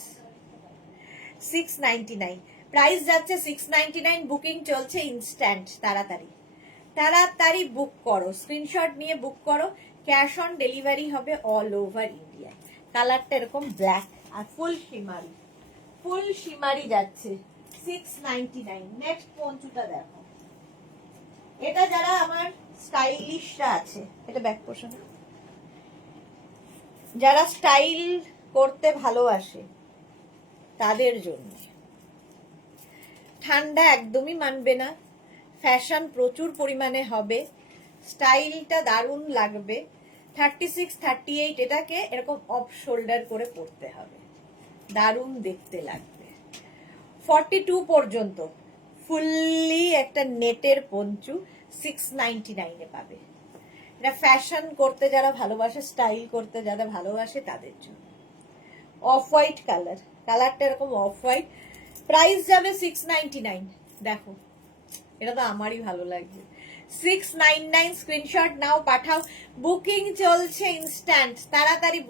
699 প্রাইস যাচ্ছে, 699, বুকিং চলছে ইনস্ট্যান্ট, তাড়াতাড়ি বুক করো, স্ক্রিনশট নিয়ে বুক করো, ক্যাশ অন ডেলিভারি হবে অল ওভার ইন্ডিয়া। কালারটা এরকম ব্ল্যাক আর ফুল শিমারি যাচ্ছে 699। নেক্সট পঞ্চুটা দেখো, এটা যারা আমার স্টাইলিশরা আছে, এটা ব্যাক পোর্শন, যারা স্টাইল করতে ভালোবাসে তাদের জন্য। ঠান্ডা একদমই মানবে না, ফ্যাশন প্রচুর পরিমাণে হবে, স্টাইলটা দারুণ লাগবে। 36, 38 এটাকে এরকম অফ শোল্ডার করে পরতে হবে, দারুণ দেখতে লাগবে। 42 পর্যন্ত ফুললি একটা নেটের পঞ্চু 699 এ পাবে। এটা ফ্যাশন করতে যারা ভালোবাসে, স্টাইল করতে যারা ভালোবাসে তাদের জন্য। অফ হোয়াইট কালারটা এরকম অফ হোয়াইট, প্রাইস যাবে 699। দেখো এটা তো আমারই ভালো লাগবে, 699, স্ক্রিনশট নাও, পাঠাও, বুকিং চলছে ইনস্ট্যান্ট, তাড়াতাড়ি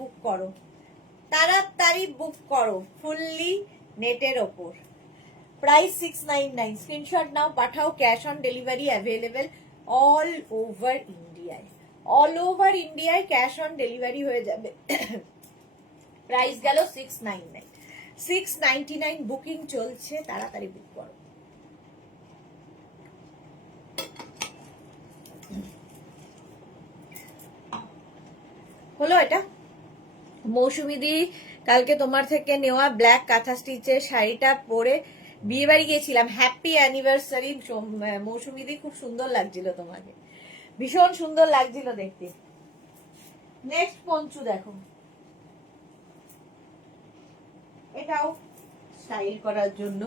বুক করো, ফুললি নেটের ওপর, প্রাইস 699, স্ক্রিনশট নাও, পাঠাও, cash on delivery available all over ইন্ডিয়ায় ক্যাশ অন ডেলিভারি হয়ে যাবে। প্রাইস গেল 699, 699, বুকিং চলছে, তাড়াতাড়ি বুক করো। হলো এটা মৌসুমি দি, কালকে তোমার থেকে নেওয়া ব্ল্যাক কাঁথা স্টিচের শাড়িটা পরে বিয়ে বাড়ি গিয়েছিলাম, হ্যাপি অ্যানিভার্সারি মৌসুমি দি, খুব সুন্দর লাগছিল তোমাকে, ভীষণ সুন্দর লাগছিল দেখতে। নেক্সট পঞ্চু দেখো, এটাও স্টাইল করার জন্য,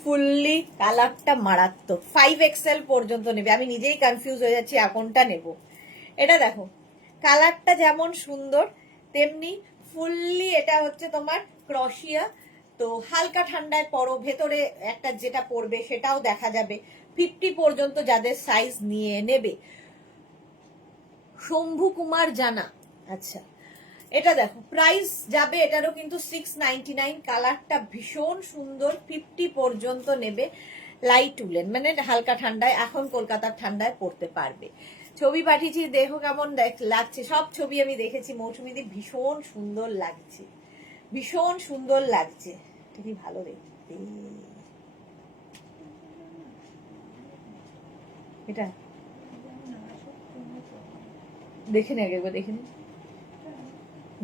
ফুললি কালারটা মারাত্মক, 5XL পর্যন্ত নেবে, আমি নিজেই কনফিউজ হয়ে যাচ্ছি কোনটা নেব। এটা দেখো কালারটা যেমন সুন্দর তেমনি ফুললি, এটা হচ্ছে তোমার ক্রশিয়া, তো হালকা ঠান্ডায় পরো, ভেতরে একটা যেটা পরবে সেটাও দেখা যাবে। 50 পর্যন্ত যাদের সাইজ নিয়ে নেবে। শম্ভু কুমার জানা, আচ্ছা এটা দেখো প্রাইস যাবে এটারও কিন্তু 699, কালারটা ভীষণ সুন্দর, 50 পর্যন্ত নেবে, লাইট উলেন মানে হালকা ঠান্ডায়, এখন কলকাতার ঠান্ডায় পরতে পারবে। ছবি পাঠিয়েছি, দেখো কেমন লাগছে, সব ছবি আমি দেখেছি, মৌসুমীদি ভীষণ সুন্দর লাগছে, ঠিকই ভালো দেখতে। এটা দেখে নে, একবার দেখে নে,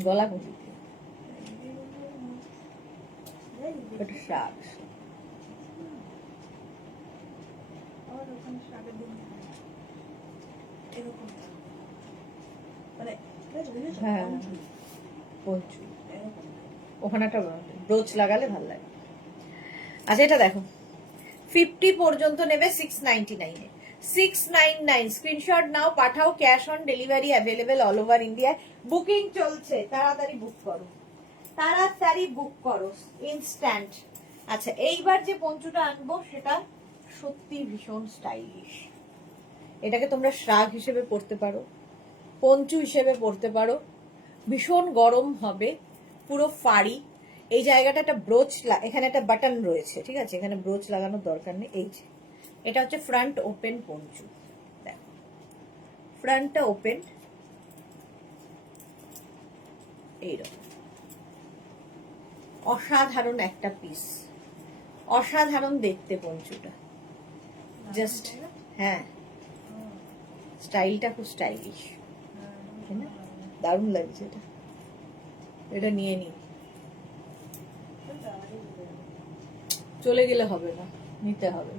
গলা কুচি এটা শাক হ্যাঁ পঞ্চু ওখানে একটা ব্রোচ লাগালে ভালো লাগে। আচ্ছা এটা দেখো 50 পর্যন্ত নেবে 699 এ 699 স্ক্রিনশট নাও পাঠাও, cash on delivery available all over India. Booking চলছে, তাড়াতাড়ি বুক করো, তাড়াতাড়ি বুক করো ইনস্ট্যান্ট। আচ্ছা এইবার যে পঞ্চুটা আনবো সেটা সত্যি ভীষণ স্টাইলিশ। এটাকে তোমরা শ্রাগ হিসেবে পরতে পারো, পঞ্চু হিসেবে পরতে পারো, ভীষণ গরম হবে, পুরো ফাড়ি। এই জায়গাটা একটা ব্রোচ, এখানে একটা বাটন রয়েছে, ঠিক আছে, এখানে ব্রোচ লাগানোর দরকার নেই। এই যে এটা হচ্ছে ফ্রন্ট ওপেন পঞ্চু, দেখো ফ্রন্টটা ওপেন এইরকম। অসাধারণ একটা পিস, অসাধারণ দেখতে পঞ্চুটা, জাস্ট হ্যাঁ স্টাইলটা খুব স্টাইলিশ, দারুণ লাগছে এটা। এটা নিয়ে নি, চলে গেলে হবে না, নিতে হবে।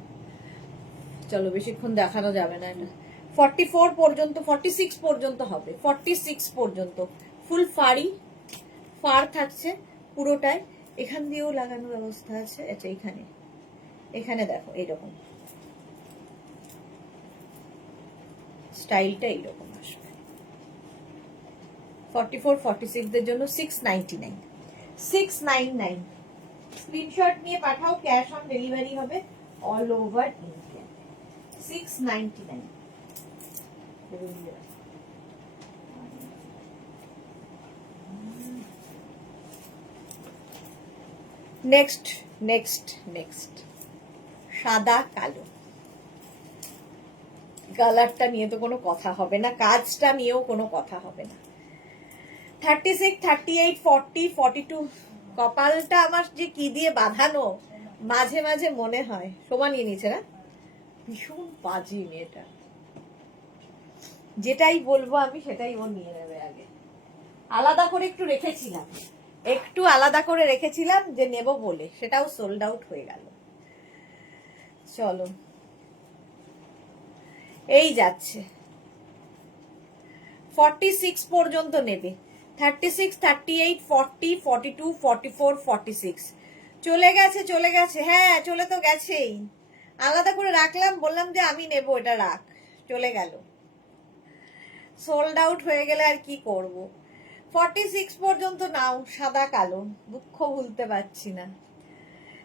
চলো বেশিক্ষণ দেখানো যাবে না। এটা 44 পর্যন্ত 46 পর্যন্ত হবে, 46 পর্যন্ত ফুল ফাড়ি, ফার থাকছে পুরোটাই। এখান দিয়েও লাগানোর ব্যবস্থা আছে। আচ্ছা এখানে, এখানে দেখো এইরকম স্টাইলটা এইরকম আসবে। 44 46 দের জন্য 699, 699 স্ক্রিনশট নিয়ে পাঠাও, ক্যাশ অন ডেলিভারি হবে all over India. 699 next next next সাদা কালো। কালারটা নিয়ে তো কোনো কথা হবে না, কাজটা নিয়েও কোনো কথা হবে না। 36 38 40 42 কপালটা আমার যে কি দিয়ে বাঁধানো মাঝে মাঝে মনে হয়। সমানিয়ে নিচ্ছে না, ভীষণ বাজি মেয়েটা, যেটাই বলবো আমি সেটাই ও নিয়ে নেবে। আগে আলাদা করে একটু রেখেছিলাম, একটু আলাদা করে রেখেছিলাম যে নেব বলে, সেটাও সোল্ড আউট হয়ে গেল। চলো এই যাচ্ছে 46 পর্যন্ত নেবে, 36 38 40 42 44 46 চলে গেছে, চলে গেছে, হ্যাঁ চলে তো গেছেই। আলাদা করে রাখলাম, বললাম যে আমি নেব, এটা রাখ, চলে গেল। সোল্ড আউট হয়ে গেলে আর কি করব। 46 পর্যন্ত নাও, সাদা কালো, দুঃখ ভুলতে পারছি না।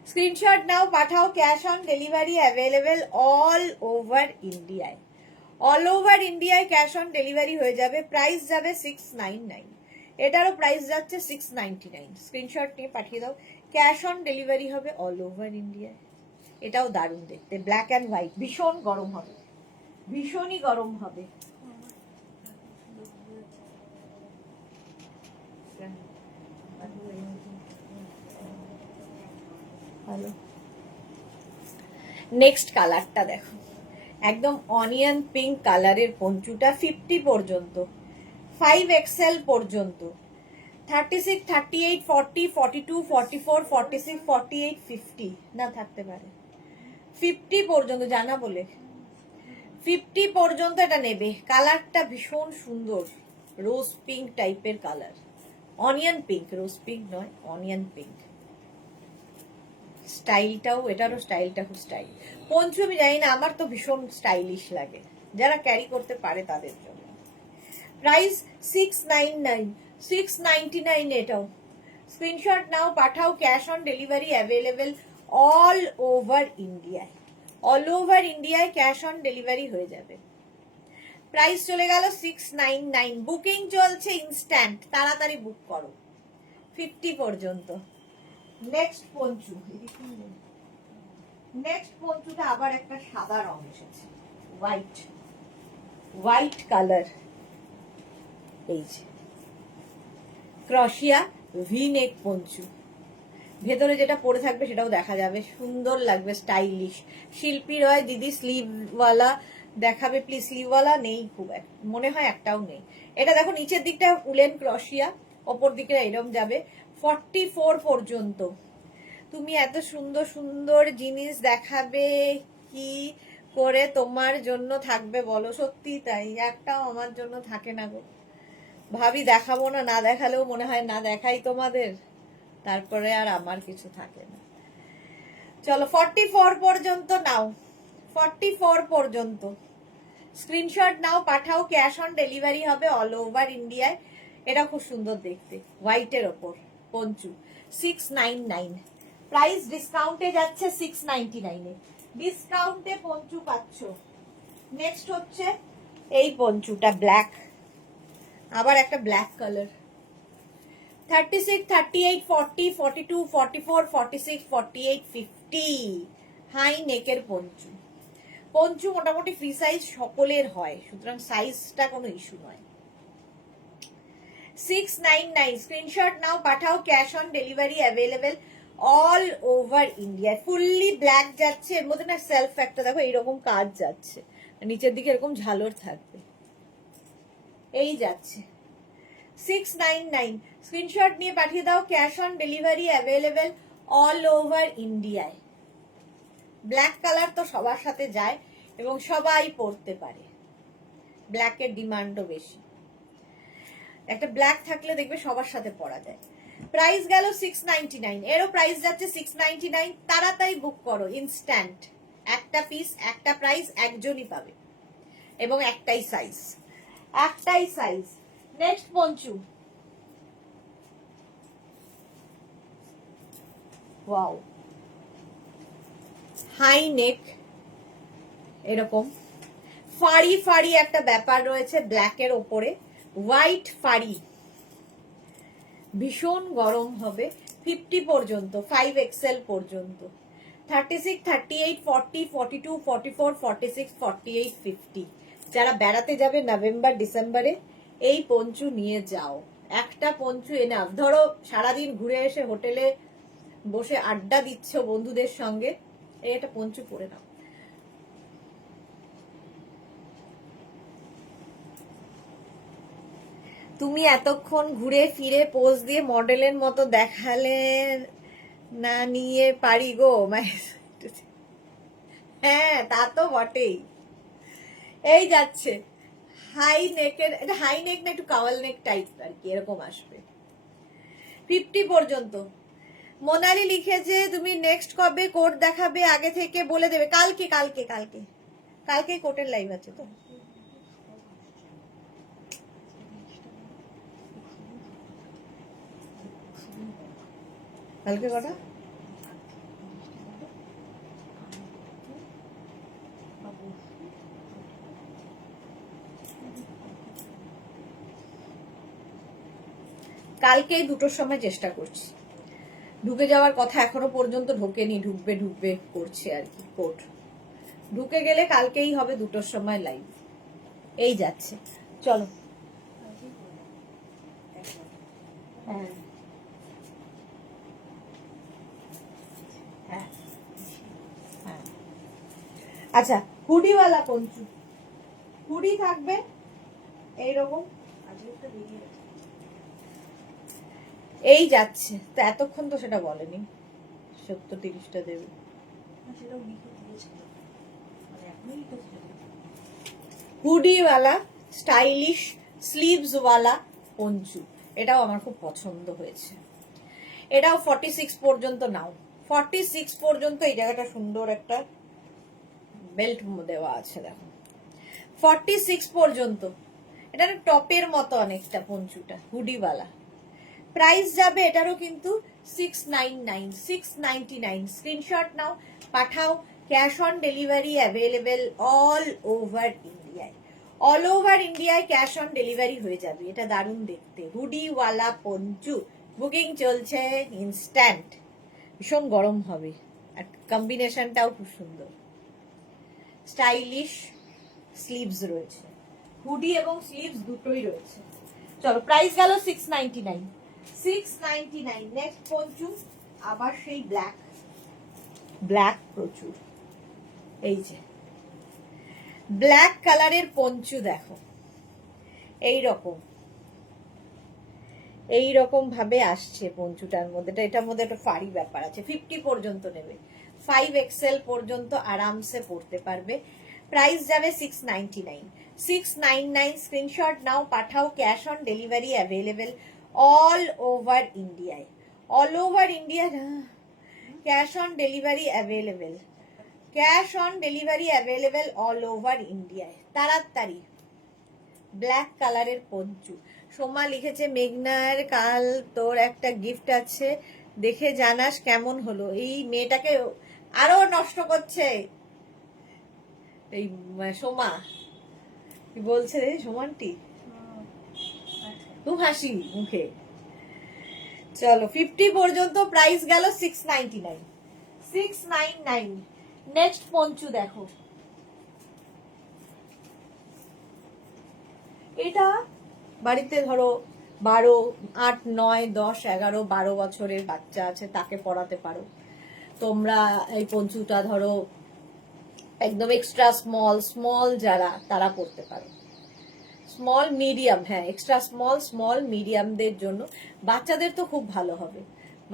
স্ক্রিনশট নাও পাঠাও, cash on delivery available all over ইন্ডিয়ায়, অল ওভার ইন্ডিয়ায় ক্যাশ অন ডেলিভারি হয়ে যাবে। প্রাইস যাবে 699, এটারও প্রাইস যাচ্ছে 699। স্ক্রিনশট নিয়ে পাঠিয়ে দাও, ক্যাশ অন ডেলিভারি হবে অল ওভার ইন্ডিয়ায়। এটাও দারুণ দেখতে, ব্ল্যাক অ্যান্ড হোয়াইট, ভীষণ গরম হবে, ভীষণই গরম হবে। ভালো। নেক্সট কালারটা দেখো, একদম অনিয়ন পিঙ্ক কালারের পঞ্চুটা 50 পর্যন্ত, 5XL পর্যন্ত, 36 38 40 42 44 46 48 50 না থাকতে পারে 50 পর্যন্ত, জানা বলে 50 পর্যন্ত এটা নেবে। কালারটা ভীষণ সুন্দর, রোজ পিঙ্ক টাইপের কালার, অনিয়ন পিঙ্ক, রোজ পিঙ্ক নয়, অনিয়ন পিঙ্ক। স্টাইলটাও, এটারও স্টাইলটা খুব স্টাইল। পঞ্চু আমি জানি না, আমার তো ভীষণ স্টাইলিশ লাগে, যারা ক্যারি করতে পারে তাদের জন্য। প্রাইস 699, 699 এটাও। স্ক্রিনশট নাও পাঠাও, cash on delivery available all over ইন্ডিয়ায়, অল ওভার ইন্ডিয়ায় ক্যাশ অন ডেলিভারি হয়ে যাবে। প্রাইস চলে গেল 699, বুকিং চলছে ইনস্ট্যান্ট, তাড়াতাড়ি বুক করো 50 পর্যন্ত। নেক্সট পঞ্চু, নেক্সট পঞ্চুটা আবার একটা সাদা রং এসেছে, হোয়াইট, হোয়াইট কালার। এই যে ক্রশিয়া ভি নেক পঞ্চু, ভেতরে যেটা পরে থাকবে সেটাও দেখা যাবে, সুন্দর লাগবে, স্টাইলিশ। শিল্পী রয় দিদি স্লিভওয়ালা দেখাবে প্লিজ। স্লিভওয়ালা নেই খুব, মনে হয় একটাও নেই। এটা দেখো নিচের দিকটা উলেন ক্রশিয়া, ওপর দিকে এরকম যাবে 44 পর্যন্ত। তুমি এত সুন্দর সুন্দর জিনিস দেখাবে, কি করে তোমার জন্য থাকবে বলো? সত্যি তাই, একটাও আমার জন্য থাকে না গো। ভাবি দেখাবো না, না দেখালেও মনে হয় না দেখাই তোমাদের, তারপরে আর আমার কিছু থাকে না। চলো 44 পর্যন্ত নাও, 44 পর্যন্ত স্ক্রিনশট নাও, পাঠাও, ক্যাশ অন ডেলিভারি হবে অল ওভার ইন্ডিয়ায়। এটা খুব সুন্দর দেখতে, হোয়াইটের ওপর পঞ্চু, 699 প্রাইস, ডিসকাউন্টে যাচ্ছে 699 এ, ডিসকাউন্টে পঞ্চু পাচ্ছ। নেক্সট হচ্ছে এই পঞ্চুটা ব্ল্যাক, আবার একটা ব্ল্যাক কালার, 36, 38, 40, 42, 44, 46, 48, 50 হাই নেকের পঞ্চু। পঞ্চু মোটামুটি ফ্রি সাইজ সকলের হয়, সুতরাং সাইজটা কোনো ইস্যু নয়। 699 স্ক্রিনশট নাও, পাঠাও, cash on delivery available all over India. Fully black যাচ্ছে, এর মধ্যে না সেলফ একটা দেখো এইরকম কাজ যাচ্ছে, নিচের দিকে এরকম ঝালর থাকবে, এই যাচ্ছে 699 স্ক্রিনশট নিয়ে পাঠিয়ে দাও, cash on delivery available all over ইন্ডিয়ায়। ব্ল্যাক কালার তো সবার সাথে যায় এবং সবাই পরতে পারে, ব্ল্যাকের ডিমান্ডও বেশি, একটা ব্ল্যাক থাকলে দেখবে সবার সাথে পরা যায়। প্রাইস গেল 699, এরও প্রাইস যাচ্ছে 699। তাড়াতাড়ি বুক করো, ইনস্ট্যান্ট, একটা পিস একটা প্রাইস, একজনই পাবে এবং একটাই সাইজ, একটাই size. Next poncho, wow, high neck, এরকম ফাড়ি ফাড়ি একটা ব্যাপার রয়েছে ব্ল্যাকের ওপরে, হোয়াইট ফাড়ি, ভীষণ গরম হবে। 50 পর্যন্ত, 5XL পর্যন্ত, 36, 38, 40, 42, 44, 46, 48, 50 যারা বেড়াতে যাবে নভেম্বর ডিসেম্বরে এই পঞ্চু নিয়ে যাও, একটা পঞ্চু এনাফ। ধরো সারাদিন ঘুরে এসে হোটেলে বসে আড্ডা দিচ্ছ বন্ধুদের সঙ্গে, এই একটা পঞ্চু পরে নাও। তুমি এতক্ষণ ঘুরে ফিরে পোজ দিয়ে মডেলের মতো দেখালে না, নিয়ে পারি গো। হ্যাঁ তা তো বটেই। এই যাচ্ছে হাই নেকের, এটা হাই নেক না একটু কাওয়াল নেক টাইপ আর কি, এরকম আসবে 50 পর্যন্ত। মোনালি লিখেছে তুমি নেক্সট কবে কোড দেখাবে আগে থেকে বলে দেবে। কালকে কালকে কালকে কালকে কোটের লাইভ আছে তো। কালকে কটা? কালকে 2টোর সময় চেষ্টা করছি, ঢুকে যাওয়ার কথা এখনো পর্যন্ত ঢোকেনি, ঢুকবে ঢুকবে করছে আর কি, কোড ঢুকে গেলে কালকেই হবে 2টোর সময় লাইভ। এই যাচ্ছে, চলো। হ্যাঁ হ্যাঁ হ্যাঁ, আচ্ছা হুডিওয়ালা পঞ্চু, হুডি থাকবে এইরকম, এই যাচ্ছে তো। এতক্ষণ তো সেটা বলেনি, 70-30টা দেবে। হুডিওয়ালা স্টাইলিশ স্লিভস ওয়ালা পঞ্চু, এটাও আমার খুব পছন্দ হয়েছে। এটাও 46 পর্যন্ত নাও, 46 পর্যন্ত। এই জায়গাটা সুন্দর একটা বেল্ট দেওয়া আছে দেখো, 46 পর্যন্ত। এটা টপের মতো অনেকটা পঞ্চুটা, হুডিওয়ালা। প্রাইস যাবে এটারও কিন্তু 699, 699 স্ক্রিনশট নাও, পাঠাও, cash on delivery available all over ইন্ডিয়ায়। অল ওভার ইন্ডিয়ায় ক্যাশ অন ডেলিভারি হয়ে যাবে। এটা দারুণ দেখতে, হুডিওয়ালা পঞ্চু, বুকিং চলছে ইনস্ট্যান্ট, ভীষণ গরম হবে আর কম্বিনেশনটাও খুব সুন্দর, স্টাইলিশ স্লিভস রয়েছে, হুডি এবং স্লিভস দুটোই রয়েছে। চলো প্রাইস গেল 699, 699। নেক্সট পঞ্চু, আবার সেই ব্ল্যাক, ব্ল্যাক প্রচুর, এই যে ব্ল্যাক কালারের পঞ্চু দেখো, এই রকম এই রকম ভাবে আসছে পঞ্চুটার মধ্যে। এটার মধ্যে একটা ফাড়ি ব্যাপার আছে। 50 পর্যন্ত নেবে, 5XL পর্যন্ত আরামসে পড়তে পারবে। প্রাইস যাবে 699, 699। স্ক্রিনশট নাও, পাঠাও। Cash on delivery available all over ইন্ডিয়ায়, all over India. Cash on delivery available, cash on delivery available all over ইন্ডিয়ায়। তাড়াতাড়ি। ব্ল্যাক কালারের পঞ্চু। সোমা লিখেছে, মেঘনার কাল তোর একটা গিফট আছে, দেখে জানাস কেমন হলো। এই মেয়েটাকে আরো নষ্ট করছে এই সোমা। কি বলছে রে সোমানটি? খুব হাসি মুখে। চলো 50 পর্যন্ত প্রাইস গেল 699, 699। নেক্সট পঞ্চু দেখো, এটা বাড়িতে ধরো 12, 8, 9, 10, 11, 12 বছরের বাচ্চা আছে, তাকে পড়াতে পারো তোমরা। এই পঞ্চুটা ধরো একদম এক্সট্রা স্মল, স্মল যারা তারা পড়তে পারো। স্মল মিডিয়াম, হ্যাঁ এক্সট্রা স্মল, স্মল মিডিয়ামদের জন্য। বাচ্চাদের তো খুব ভালো হবে,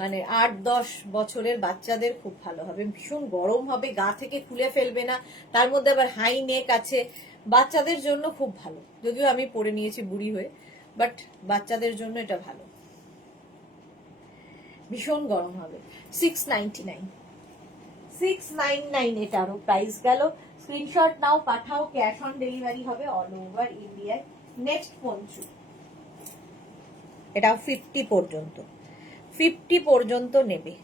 মানে 8-10 বছরের বাচ্চাদের খুব ভালো হবে। ভীষণ গরম হবে, গা থেকে খুলে ফেলবে না, তার মধ্যে আবার হাই নেক আছে। বাচ্চাদের জন্য খুব ভালো, যদিও আমি পরে নিয়েছি বুড়ি হয়ে, বাট বাচ্চাদের জন্য এটা ভালো। ভীষণ গরম হবে। 699, 699 এটারও প্রাইস গেল। স্ক্রিনশট নাও, পাঠাও। ক্যাশ অন ডেলিভারি হবে অল ওভার ইন্ডিয়ায়। নেক্সট পঞ্চু, এটা 50 পর্যন্ত, 50 পর্যন্ত নেবে।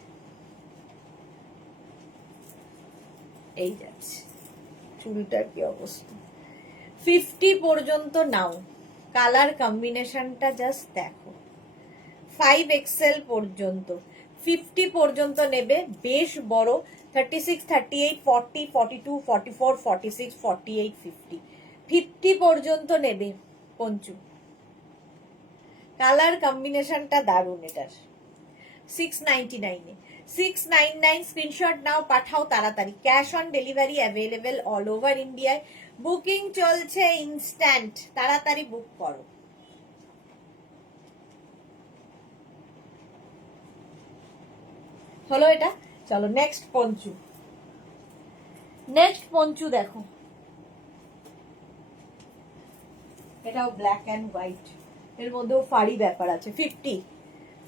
এই যাচ্ছে চুলটার কি অবস্থা। 50 পর্যন্ত নাও, কালার কম্বিনেশনটা জাস্ট দেখো। 5XL পর্যন্ত 50 পর্যন্ত নেবে, বেশ বড়। 36, 38, 40, 42, 44, 46, 48, 50, 50 পর্যন্ত নেবে পঞ্চু। কালার কম্বিনেশনটা দারুণ এটার। 699 এ, 699। স্ক্রিনশট নাও, পাঠাও তাড়াতাড়ি। Cash on delivery available all over ইন্ডিয়ায়। বুকিং চলছে ইনস্ট্যান্ট, তাড়াতাড়ি বুক করো। হলো এটা। চলো নেক্সট পঞ্চু, নেক্সট পঞ্চু দেখো, এটাও ব্ল্যাক অ্যান্ড হোয়াইট, এর মধ্যেও ফাড়ি ব্যাপার আছে। 50,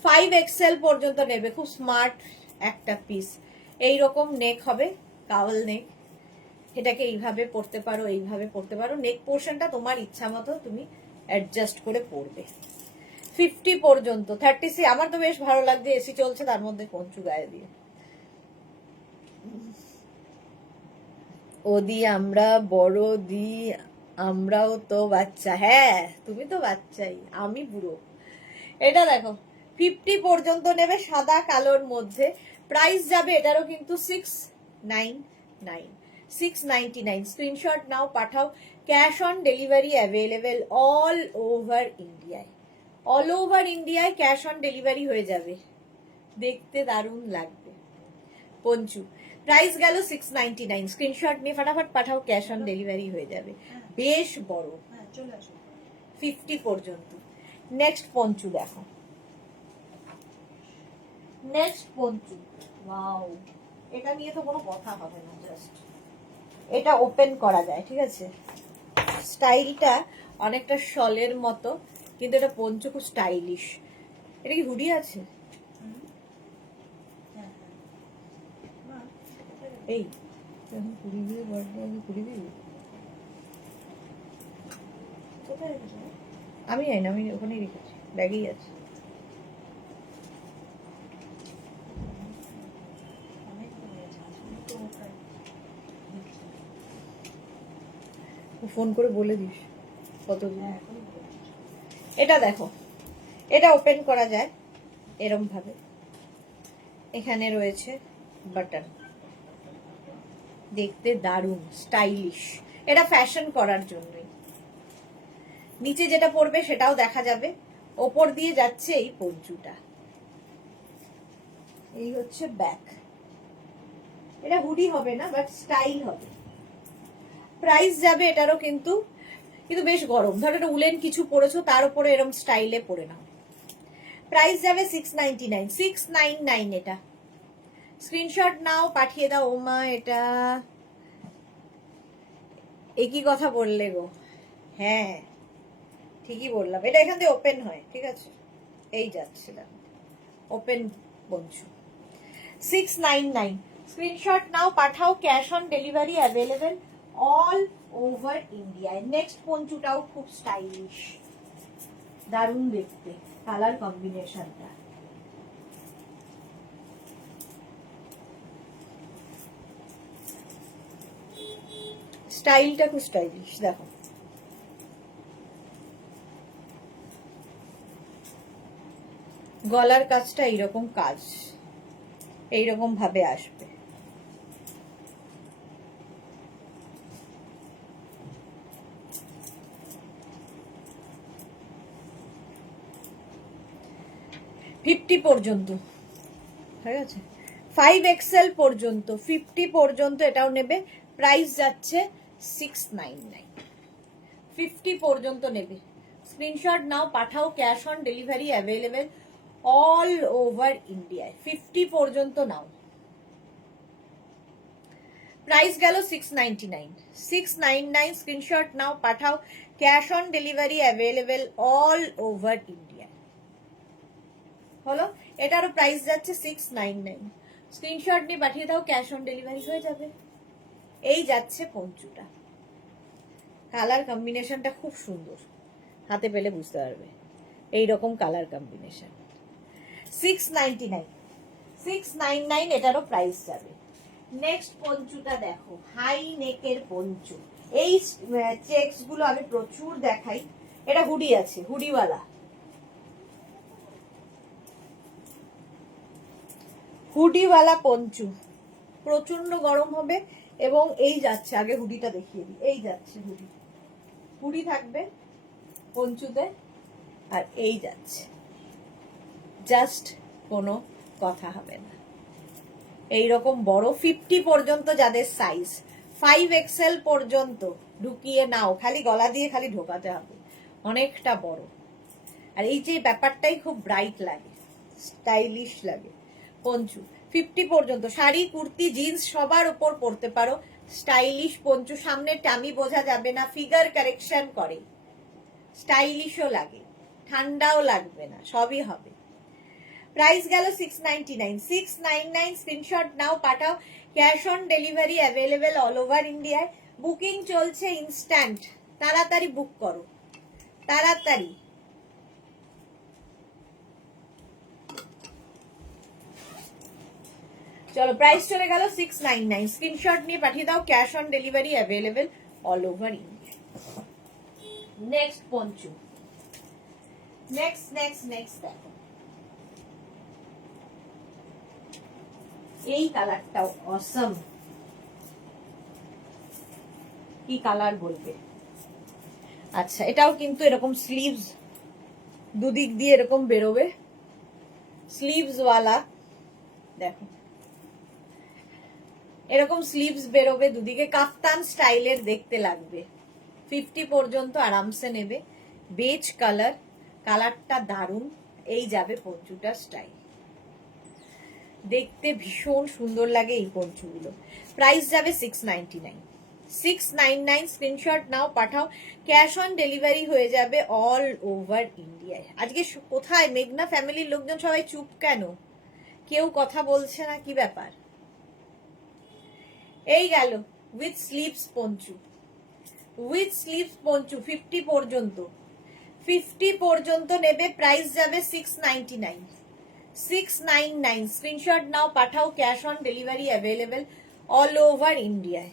5XL পর্যন্ত নেবে। খুব স্মার্ট একটা পিস। এইরকম নেক হবে, কাওয়াল নেক। এটাকে এইভাবে পরতে পারো, এইভাবে পরতে পারো। নেক পোর্শনটা তোমার ইচ্ছা মতো তুমি অ্যাডজাস্ট করে পরবে। 50 পর্যন্ত। 36, আমার তো বেশ ভালো লাগছে, এসি চলছে তার মধ্যে পঞ্চু গায়ে দিয়ে। ওদি আমরা বড় দি, আমরাও তো বাচ্চা। হ্যাঁ তুমি তো বাচ্চাই, আমি বুড়ো। এটা দেখো 50 পর্যন্ত নেবে, সাদা কালোর মধ্যে। প্রাইস যাবে এটারও কিন্তু 699, 699। স্ক্রিনশট নাও, পাঠাও। Cash on delivery available all over ইন্ডিয়ায়, অল ওভার ইন্ডিয়ায় ক্যাশ অন ডেলিভারি হয়ে যাবে। দেখতে দারুণ লাগবে পঞ্চু। প্রাইস গেল 699। স্ক্রিনশট নিয়ে ফাটাফাট পাঠাও, ক্যাশ অন ডেলিভারি হয়ে যাবে। বেশ বড়, 50 পর্যন্ত। নেক্সট পঞ্চু দেখো, নেক্সট পঞ্চু। ওয়াও, এটা নিয়ে তো কোনো কথা হবে না, জাস্ট এটা ওপেন করা যায়, ঠিক আছে। স্টাইলটা অনেকটা শলের মতো, কিন্তু এটা পঞ্চু খুব স্টাইলিশ। এটা কি হুডি আছে? এই পুরি দিয়ে পুরি দিয়ে আমি জানি না, আমি ওখানেই রেখেছি, ব্যাগেই আছে। ফোন করে বলে দিস কত। এটা দেখো, এটা ওপেন করা যায় এরম ভাবে। এখানে রয়েছে বাটন, দেখতে দারুণ স্টাইলিশ। এটা ফ্যাশন করার জন্যই। নিচে যেটা পড়বে সেটাও দেখা যাবে। ওপর দিয়ে যাচ্ছে এই পঞ্চুটা। এই হচ্ছে ব্যাক। এটা হুডি হবে না, বাট স্টাইল হবে। প্রাইস যাবে এটারও কিন্তু, কিন্তু বেশ গরম। ধরো এটা উলেন কিছু পরেছো, তার উপরে এরকম স্টাইলে পরে নাও। প্রাইস যাবে 699, 699 এটা। স্ক্রিনশট নাও, পাঠিয়ে দাও। ওমা এটা একই কথা বললে গো। হ্যাঁ ঠিকই বললাম, এটা এখান থেকে ওপেন হয়, ঠিক আছে, এই যাচ্ছিলাম ওপেন পঞ্চু 699। স্ক্রিনশট নাও, পাঠাও, cash on delivery available all over ইন্ডিয়ায়। নেক্সট পঞ্চুটাও খুব স্টাইলিশ, দারুণ দেখতে, কালার কম্বিনেশনটা। স্টাইলটা খুব স্টাইলিশ, দেখো গলার কাজটা এইরকম কাজ, এইরকম ভাবে আসবে। ফিফটি পর্যন্ত ঠিক আছে, 5XL পর্যন্ত, 50 পর্যন্ত এটাও নেবে। প্রাইস যাচ্ছে 699, 50 পর্যন্ত নেবে। স্ক্রিনশট নাও, পাঠাও, cash on delivery available all over ইন্ডিয়ায়। 50 পর্যন্ত নাও। প্রাইস গেল 699, 699। স্ক্রিনশট নাও, পাঠাও, cash on delivery available all over India. হলো, এটারও প্রাইস যাচ্ছে 699। স্ক্রিনশট নিয়ে পাঠিয়ে দাও, ক্যাশ অন ডেলিভারি হয়ে যাবে। এই যাচ্ছে পঞ্চুটা, কালার কম্বিনেশনটা খুব সুন্দর, হাতে পেলে বুঝতে পারবে এইরকম কালার কম্বিনেশন। 699, 699 এটারও প্রাইস যাবে। নেক্সট পঞ্চুটা দেখো, হাই নেকের পঞ্চু। এই চেকস গুলো আমি প্রচুর দেখাই। এটা হুডি আছে, হুডিওয়ালা, হুডিওয়ালা পঞ্চু, প্রচন্ড গরম হবে। এবং এই যাচ্ছে, আগে হুডিটা দেখিয়ে দিই, এই যাচ্ছে হুডি, হুডি থাকবে পঞ্চুতে, আর এই যাচ্ছে, জাস্ট কোনো কথা হবে না। এইরকম বড় 50 পর্যন্ত যাদের সাইজ, 5XL পর্যন্ত ঢুকিয়ে নাও, খালি গলা দিয়ে খালি ঢোকাতে হবে, অনেকটা বড়। আর এই যে ব্যাপারটাই খুব ব্রাইট লাগে, স্টাইলিশ লাগে। পঞ্চু 50 পর্যন্ত, শাড়ি, কুর্তি, জিন্স সবার উপর পরতে পারো। স্টাইলিশ পঞ্চু, সামনে টামি বোঝা যাবে না, ফিগার কারেকশন করে, স্টাইলিশও লাগে, ঠান্ডাও লাগবে না, সবই হবে। প্রাইস গেল 699, 699। স্ক্রিনশট নাও, পাঠাও, cash on delivery available all over ইন্ডিয়ায়। বুকিং চলছে ইনস্ট্যান্ট, তাড়াতাড়ি বুক করো, তাড়াতাড়ি। চলো, প্রাইস চলে গেল 699। স্ক্রিনশট নিয়ে পাঠিয়ে দাও, cash on delivery available all over India. Next Panchu, next next next দেখো, এই কালারটাও অসম। কি কালার বলবে? আচ্ছা, এটাও কিন্তু এরকম স্লিভস দুদিক দিয়ে এরকম বেরোবে, স্লিভস ওয়ালা, দেখো এরকম স্লিভস বেরোবে দুদিকে, কাফতান স্টাইলের দেখতে লাগবে। 50 পর্যন্ত আরামসে নেবে। বেজ কালার, কালারটা দারুণ। এই যাবে পঞ্চুটার স্টাইল, দেখতে ভীষণ সুন্দর লাগে এই পঞ্চুগুলো। প্রাইস যাবে 699, 699। স্ক্রিনশট নাও, পাঠাও, ক্যাশ অন ডেলিভারি হয়ে যাবে অল ওভার ইন্ডিয়ায়। আজকে কোথায় মেঘনা ফ্যামিলির লোকজন সবাই চুপ কেন? কেউ কথা বলছে না, কি ব্যাপার? এই গেল with sleeves Panchu, with sleeves Panchu 50 পর্যন্ত, 50 পর্যন্ত নেবে। প্রাইস যাবে 699, 699। স্ক্রিনশট নাও, পাঠাও, cash on delivery available all over ইন্ডিয়ায়,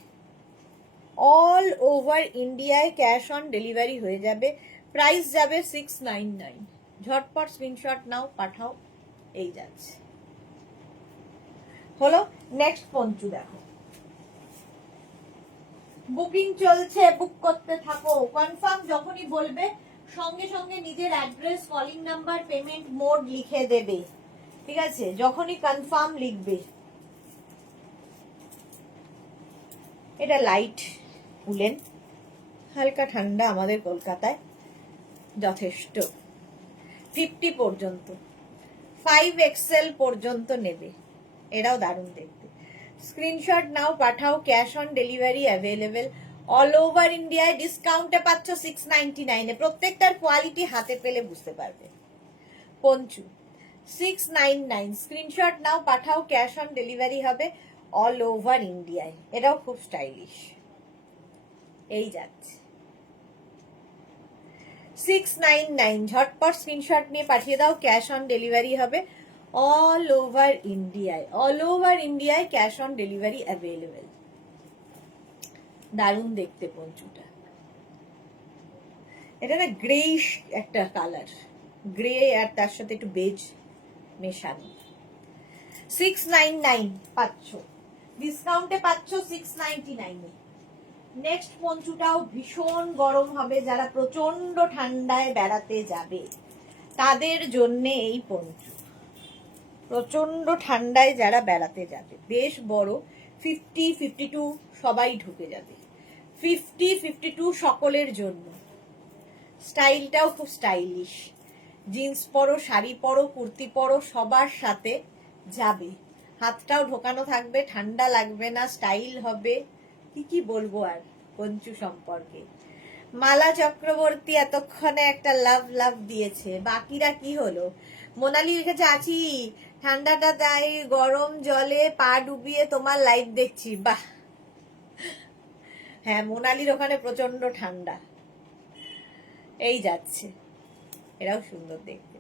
অল ওভার ইন্ডিয়ায় ক্যাশ অন ডেলিভারি হয়ে যাবে। প্রাইস যাবে 699। ঝটপট স্ক্রিনশট নাও, পাঠাও, এই যাচ্ছে। হলো, নেক্সট পঞ্চু দেখো, বুকিং চলছে, বুক করতে থাকো। কনফার্ম যখনই বলবে সঙ্গে সঙ্গে নিজের address, calling number, payment mode লিখে দেবে, ঠিক আছে? যখনই কনফার্ম লিখবে। এটা লাইট উলেন, হালকা ঠান্ডা আমাদের কলকাতায় যথেষ্ট। 50 পর্যন্ত, 5XL পর্যন্ত নেবে, এটাও দারুণ দেখতে। স্ক্রিনশট নাও, পাঠাও, cash on delivery available all over ইন্ডিয়ায়। ডিসকাউন্টে পাচ্ছ 699 এ। প্রত্যেকটার কোয়ালিটি হাতে পেলে বুঝতে পারবে। পঞ্চু 699, স্ক্রিনশট নাও, পাঠাও, ক্যাশ অন ডেলিভারি হবে অল ওভার ইন্ডিয়ায়। এটাও খুব স্টাইলিশ, এই যাচ্ছে 699। ঝটপট স্ক্রিনশট নিয়ে পাঠিয়ে দাও, ক্যাশ অন ডেলিভারি হবে অল ওভার ইন্ডিয়ায়। অল ওভার ইন্ডিয়ায় ক্যাশ অন ডেলিভারি অ্যাভেলেবেল। দারুণ দেখতে পঞ্চুটা। এটা না গ্রেইশ একটা কালার, গ্রে আর তার সাথে একটু বেজ মেশানো। 699 পাচ্ছ, ডিসকাউন্টে পাচ্ছ 699 এ। নেক্সট পঞ্চুটাও ভীষণ গরম হবে, যারা প্রচন্ড ঠান্ডায় বেড়াতে যাবে তাদের জন্য এই পঞ্চু। প্রচন্ড ঠান্ডায় যারা বেড়াতে যাবে, বেশ বড়, 50, 52 সবাই ঢুকে যাবে। 50, 52 সকলের জন্য। স্টাইলটাও খুব স্টাইলিশ। জিন্স পরো, শাড়ি পরো, কুর্তি পরো, সবার সাথে যাবে। হাতটাও ঢোকানো থাকবে, ঠান্ডা লাগবে না, স্টাইল হবে। কি বলবো আর পঞ্চু সম্পর্কে। মালা চক্রবর্তী এতক্ষণে একটা লাভ লাভ দিয়েছে, বাকিরা কি হলো? মোনালি লিখেছে, আছি ঠান্ডাটা তাই গরম জলে পা ডুবিয়ে তোমার লাইভ দেখছি। বাহ, হ্যাঁ মোনালির ওখানে প্রচন্ড ঠান্ডা। এই যাচ্ছে, এরাও সুন্দর দেখতে।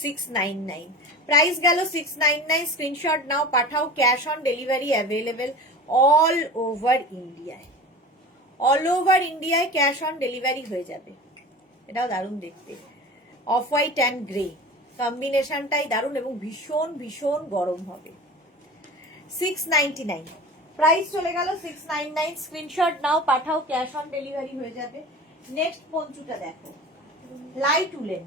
699 প্রাইস গেল 699। স্ক্রিনশট নাও, পাঠাও, cash on delivery available all over ইন্ডিয়ায়। অল ওভার ইন্ডিয়ায় ক্যাশ অন ডেলিভারি হয়ে যাবে। এটাও দারুণ দেখতে, অফ হোয়াইট অ্যান্ড গ্রে কম্বিনেশনটাই দারুণ এবং ভীষণ ভীষণ গরম হবে। 699 প্রাইস চলে গেল 699। স্ক্রিনশট নাও, পাঠাও, ক্যাশ অন ডেলিভারি হয়ে যাবে। নেক্সট পঞ্চুটা দেখো, লাইট উলেন।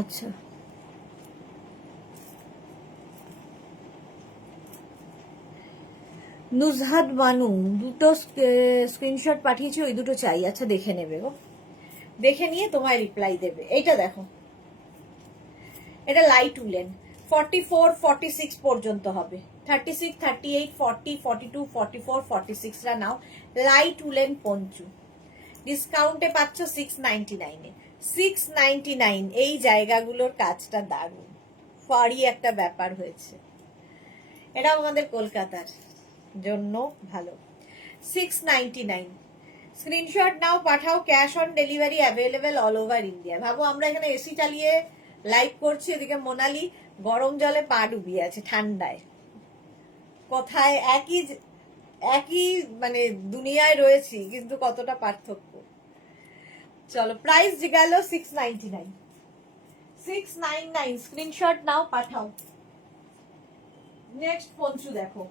আচ্ছা, নুজহাত বানু দুটো স্ক্রিনশট পাঠিয়েছি, ওই দুটো চাই। আচ্ছা দেখে নেবে গো, দেখে নিয়ে তোমায় রিপ্লাই দেবে। এইটা দেখো, এটা লাইট উলেন, 44, 46 পর্যন্ত হবে। 36, 38, 40, 42, 44, 46 রা নাও। লাইট উলেন পঞ্চু, ডিসকাউন্টে পাচ্ছ 699 এ। 699, এই জায়গাগুলোর কাজটা দারুণ, ফাড়ি একটা ব্যাপার হয়েছে। এটা আমাদের কলকাতার জন্য ভালো। 699 স্ক্রিনশট নাও, পাঠাও, cash on delivery available all over India. ভাবো আমরা এখানে এসি চালিয়ে লাইভ করছি, এদিকে মোনালি গরম জলে পা ডুবিয়ে আছে ঠান্ডায়। কোথায় একই মানে দুনিয়ায় রয়েছি, কিন্তু কতটা পার্থক্য। চলো প্রাইস গেল 699। 699 স্ক্রিনশট নাও, পাঠাও। নেক্সট পঞ্চু দেখো,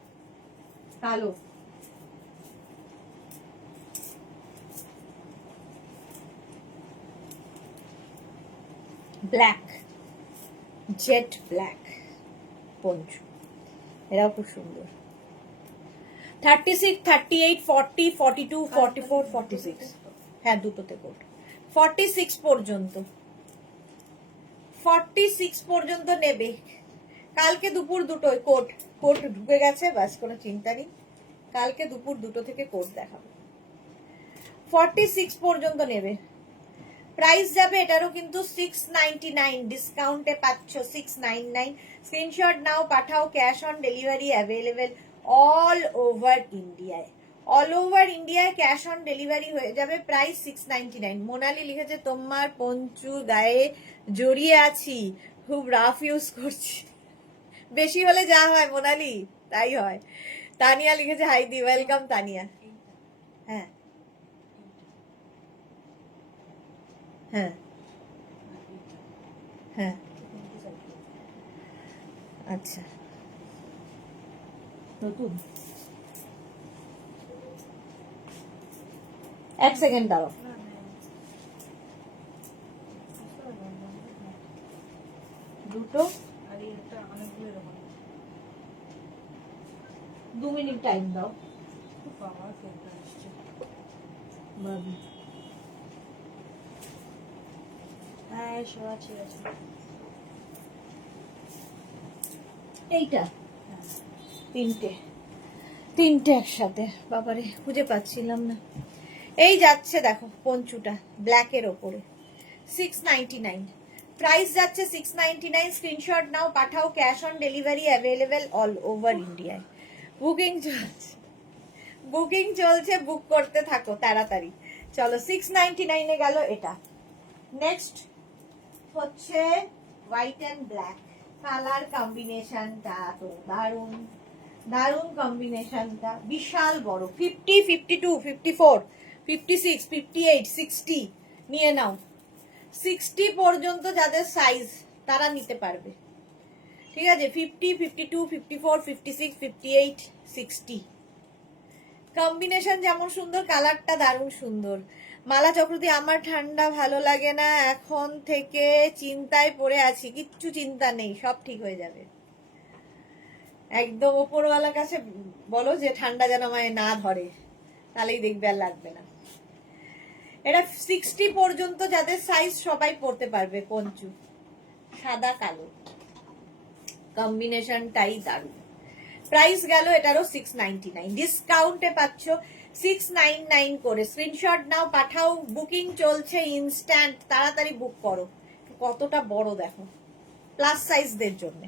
কালো, ব্ল্যাক, জেট ব্ল্যাক পঞ্চু, এরাও খুব সুন্দর। 36, 38, 40, 42, 44, 46, হ্যাঁ দুটোতে কোট। 46 পর্যন্ত, 46 পর্যন্ত নেবে। কালকে দুপুর দুটোয় কোট ঢুকে গেছে, ব্যাস কোনো চিন্তা নেই। কালকে দুপুর 2টো থেকে কোট দেখাবো। 46 পর্যন্ত নেবে। প্রাইস যাবে এটারও কিন্তু 699, ডিসকাউন্টে পাচ্ছ 699। স্ক্রিনশট নাও, পাঠাও, cash on delivery available all over ইন্ডিয়ায়। অল ওভার ইন্ডিয়ায় ক্যাশ অন ডেলিভারি হয়ে যাবে। প্রাইস 699। মোনালি লিখেছে, তোমার পঞ্চু গায়ে জড়িয়ে আছি, খুব রাফ ইউজ করছি। বেশি হলে যা হয় মোনালি তাই হয়। তানিয়া লিখেছে, হাইদি ওয়েলকাম তানিয়া। হ্যাঁ হ্যাঁ হ্যাঁ, আচ্ছা নতুন, এক সেকেন্ড দাঁড়াও। 2 মিনিট টাইম দাও। বাবা কেমন আসছে ভাবি হ্যাঁ শোয়া ঠিক আছে এইটা হ্যাঁ তিনটে একসাথে, বাবারে খুঁজে পাচ্ছিলাম না। এই যাচ্ছে দেখো পঞ্চুটা ব্ল্যাকের ওপরে 699, প্রাইস যাচ্ছে 699। স্ক্রিনশট নাও, পাঠাও, cash on delivery available all over ইন্ডিয়ায়। বুকিং চলছে, বুক করতে থাকো তাড়াতাড়ি। চলো 699 গেল এটা। নেক্সট হচ্ছে হোয়াইট অ্যান্ড ব্ল্যাক, কালার কম্বিনেশনটা তো দারুণ, দারুণ কম্বিনেশনটা, বিশাল বড়, 50, 52, 54, 56, 58, 60 নিয়ে নাও। 60 পর্যন্ত যাদের সাইজ তারা নিতে পারবে, ঠিক আছে? 50, 52, 54, 56, 58, 60 কম্বিনেশন যেমন সুন্দর, কালারটা দারুণ সুন্দর। মালা চক্রবর্তী, আমার ঠান্ডা ভালো লাগে না, এখন থেকে চিন্তায় পড়ে আছি। কিচ্ছু চিন্তা নেই, সব ঠিক হয়ে যাবে। একদম ওপরওয়ালার কাছে বলো যে ঠান্ডা যেন আমায় না ধরে, তাহলেই দেখবে আর লাগবে না। এটা 60 পর্যন্ত যাদের সাইজ সবাই পড়তে পারবে। পঞ্চু সাদা কালো কম্বিনেশনটাই দারুণ। প্রাইস গেল এটারও 699, ডিসকাউন্টে পাচ্ছ 699 করে। স্ক্রিনশট নাও, পাঠাও, বুকিং চলছে ইনস্ট্যান্ট, তাড়াতাড়ি বুক করো। কতটা বড় দেখো, প্লাস সাইজদের জন্য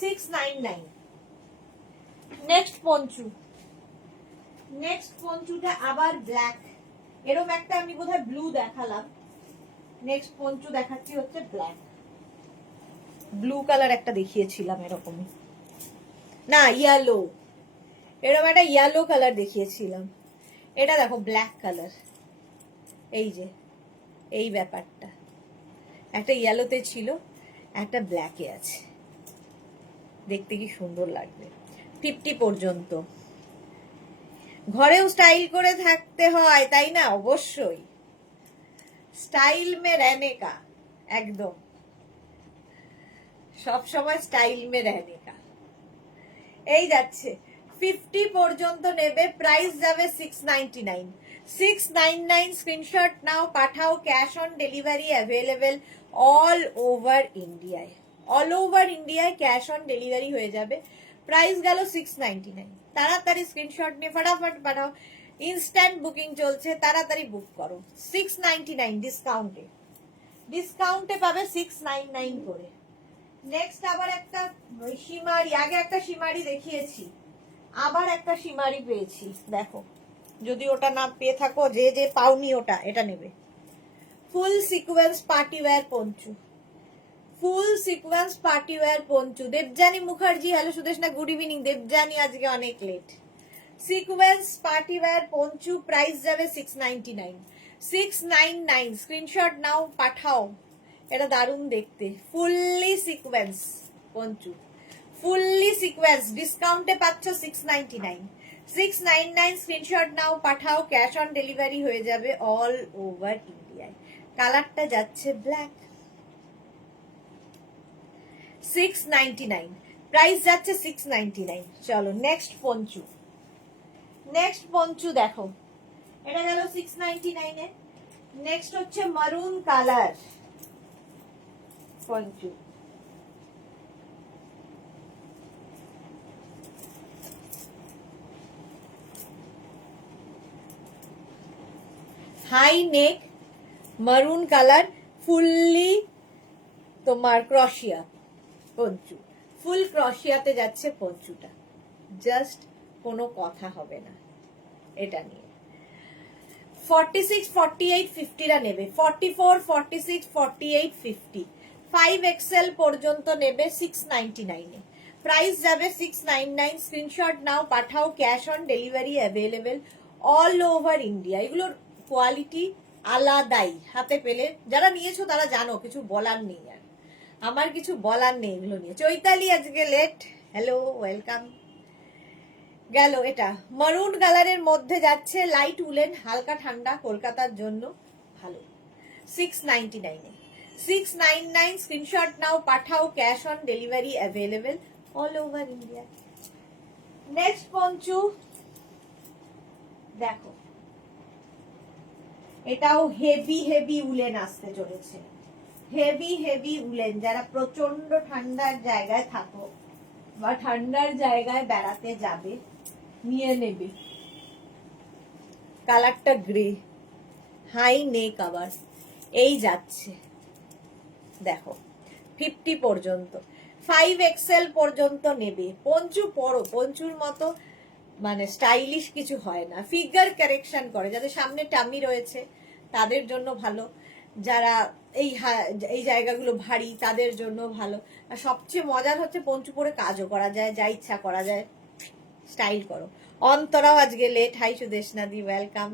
699। নেক্সট পঞ্চুটা আবার ব্ল্যাক, এরকম একটা আমি বোধহয় ব্লু দেখালাম। নেক্সট পঞ্চু দেখাচ্ছি হচ্ছে ব্ল্যাক, ব্লু কালার একটা দেখিয়েছিলাম এরকমই, না ইয়েলো, এরকম একটা ইয়েলো কালার দেখিয়েছিলাম। এটা দেখো ব্ল্যাক কালার, এই যে এই ব্যাপারটা, একটা ইয়েলোতে ছিল, একটা ব্ল্যাকে আছে, দেখতে কি সুন্দর লাগবে। 50 পর্যন্ত, ঘরেও স্টাইল করে থাকতে হয় তাই না? অবশ্যই স্টাইল মে রহনে কা, একদম সব সময় স্টাইল মে রহনে কা। এই যাচ্ছে 50 পর্যন্ত নেবে, প্রাইস যাবে 699। 699 স্ক্রিনশট নাও, পাঠাও, cash on delivery available all over ইন্ডিয়ায়। অল ওভার ইন্ডিয়ায় ক্যাশ অন ডেলিভারি হয়ে যাবে। প্রাইস গেল 699। তাড়াতাড়ি স্ক্রিনশট নিয়ে ফটাফট পাঠাও, ইনস্ট্যান্ট বুকিং চলছে, তাড়াতাড়ি বুক করো। 699 ডিসকাউন্টে পাবে 699 করে। নেক্সট আবার একটা সীমারি, আগে একটা সীমারি দেখিয়েছি, আবার একটা সীমারি পেয়েছি দেখো। যদি ওটা না পেয়ে থাকো, যে যে পাওনি ওটা, এটা নেবে। Full sequence partywear poncho, full sequence partywear poncho. Debjani Mukherjee, hello Sudeshna, good evening. Debjani আজকে অনেক late. Sequence partywear poncho, price যাবে 699। 699 স্ক্রিনশট নাও, পাঠাও। এটা দারুণ দেখতে, fully sequence poncho, fully sequence, ডিসকাউন্টে পাচ্ছ 699। 699 স্ক্রিনশট নাও, পাঠাও, ক্যাশ অন ডেলিভারি হয়ে যাবে অল ওভার ইন্ডিয়ায়। কালারটা যাচ্ছে ব্ল্যাক, 699, প্রাইস যাচ্ছে 699। চলো নেক্সট পঞ্চু দেখো, এটা গেল 699 এ। নেক্সট হচ্ছে মারুন কালার পঞ্চু, হাই নেক, মারুন কালার, ফুললি তোমার ক্রশিয়া পঞ্চু, ফুল ক্রশিয়াতে যাচ্ছে পঞ্চুটা, জাস্ট কোনো কথা হবে না এটা নিয়ে। 46, 48, 50 রা নেবে, 44, 46, 48, 50, 5XL পর্যন্ত নেবে 699 এ। প্রাইস যাবে 699। স্ক্রিনশট নাও, পাঠাও, cash on delivery available all over India. এগুলোর কোয়ালিটি আলাদাই, হাতে পেলে যারা নিয়েছো তারা জানো, কিছু বলার নেই আর, আমার কিছু বলার নেই এগুলো নিয়ে। চৈতালি আজকে লেট, হ্যালো ওয়েলকাম। গেল এটা মারুন কালারের মধ্যে যাচ্ছে, লাইট উলেন, হালকা ঠান্ডা, কলকাতার জন্য ভালো। 699 এ 699 স্ক্রিনশট নাও, পাঠাও, cash on delivery available all over India. Next poncho দেখো, এটাও হেভি হেভি উলেন আসতে চলেছে, হেভি হেভি উলেন। যারা প্রচন্ড ঠান্ডার জায়গায় থাকো বা ঠান্ডার জায়গায় বেড়াতে যাবে, নিয়ে নেবে। কালারটা গ্রে, হাই নেক, আবার এই যাচ্ছে দেখো 50 পর্যন্ত, 5XL পর্যন্ত নেবে। পঞ্চু পরো, পঞ্চুর মতো মানে স্টাইলিশ কিছু হয় না। ফিগার কারেকশন করে, যাদের সামনে টামি রয়েছে তাদের জন্য ভালো, যারা এই জায়গাগুলো ভারী তাদের জন্য ভালো। আর সবচেয়ে মজার হচ্ছে পঞ্চু পরে কাজও করা যায়, যা ইচ্ছা করা যায়, স্টাইল করো। অন্তরাও আজকে লেট, হাই সুদেশনাদি, ওয়েলকাম।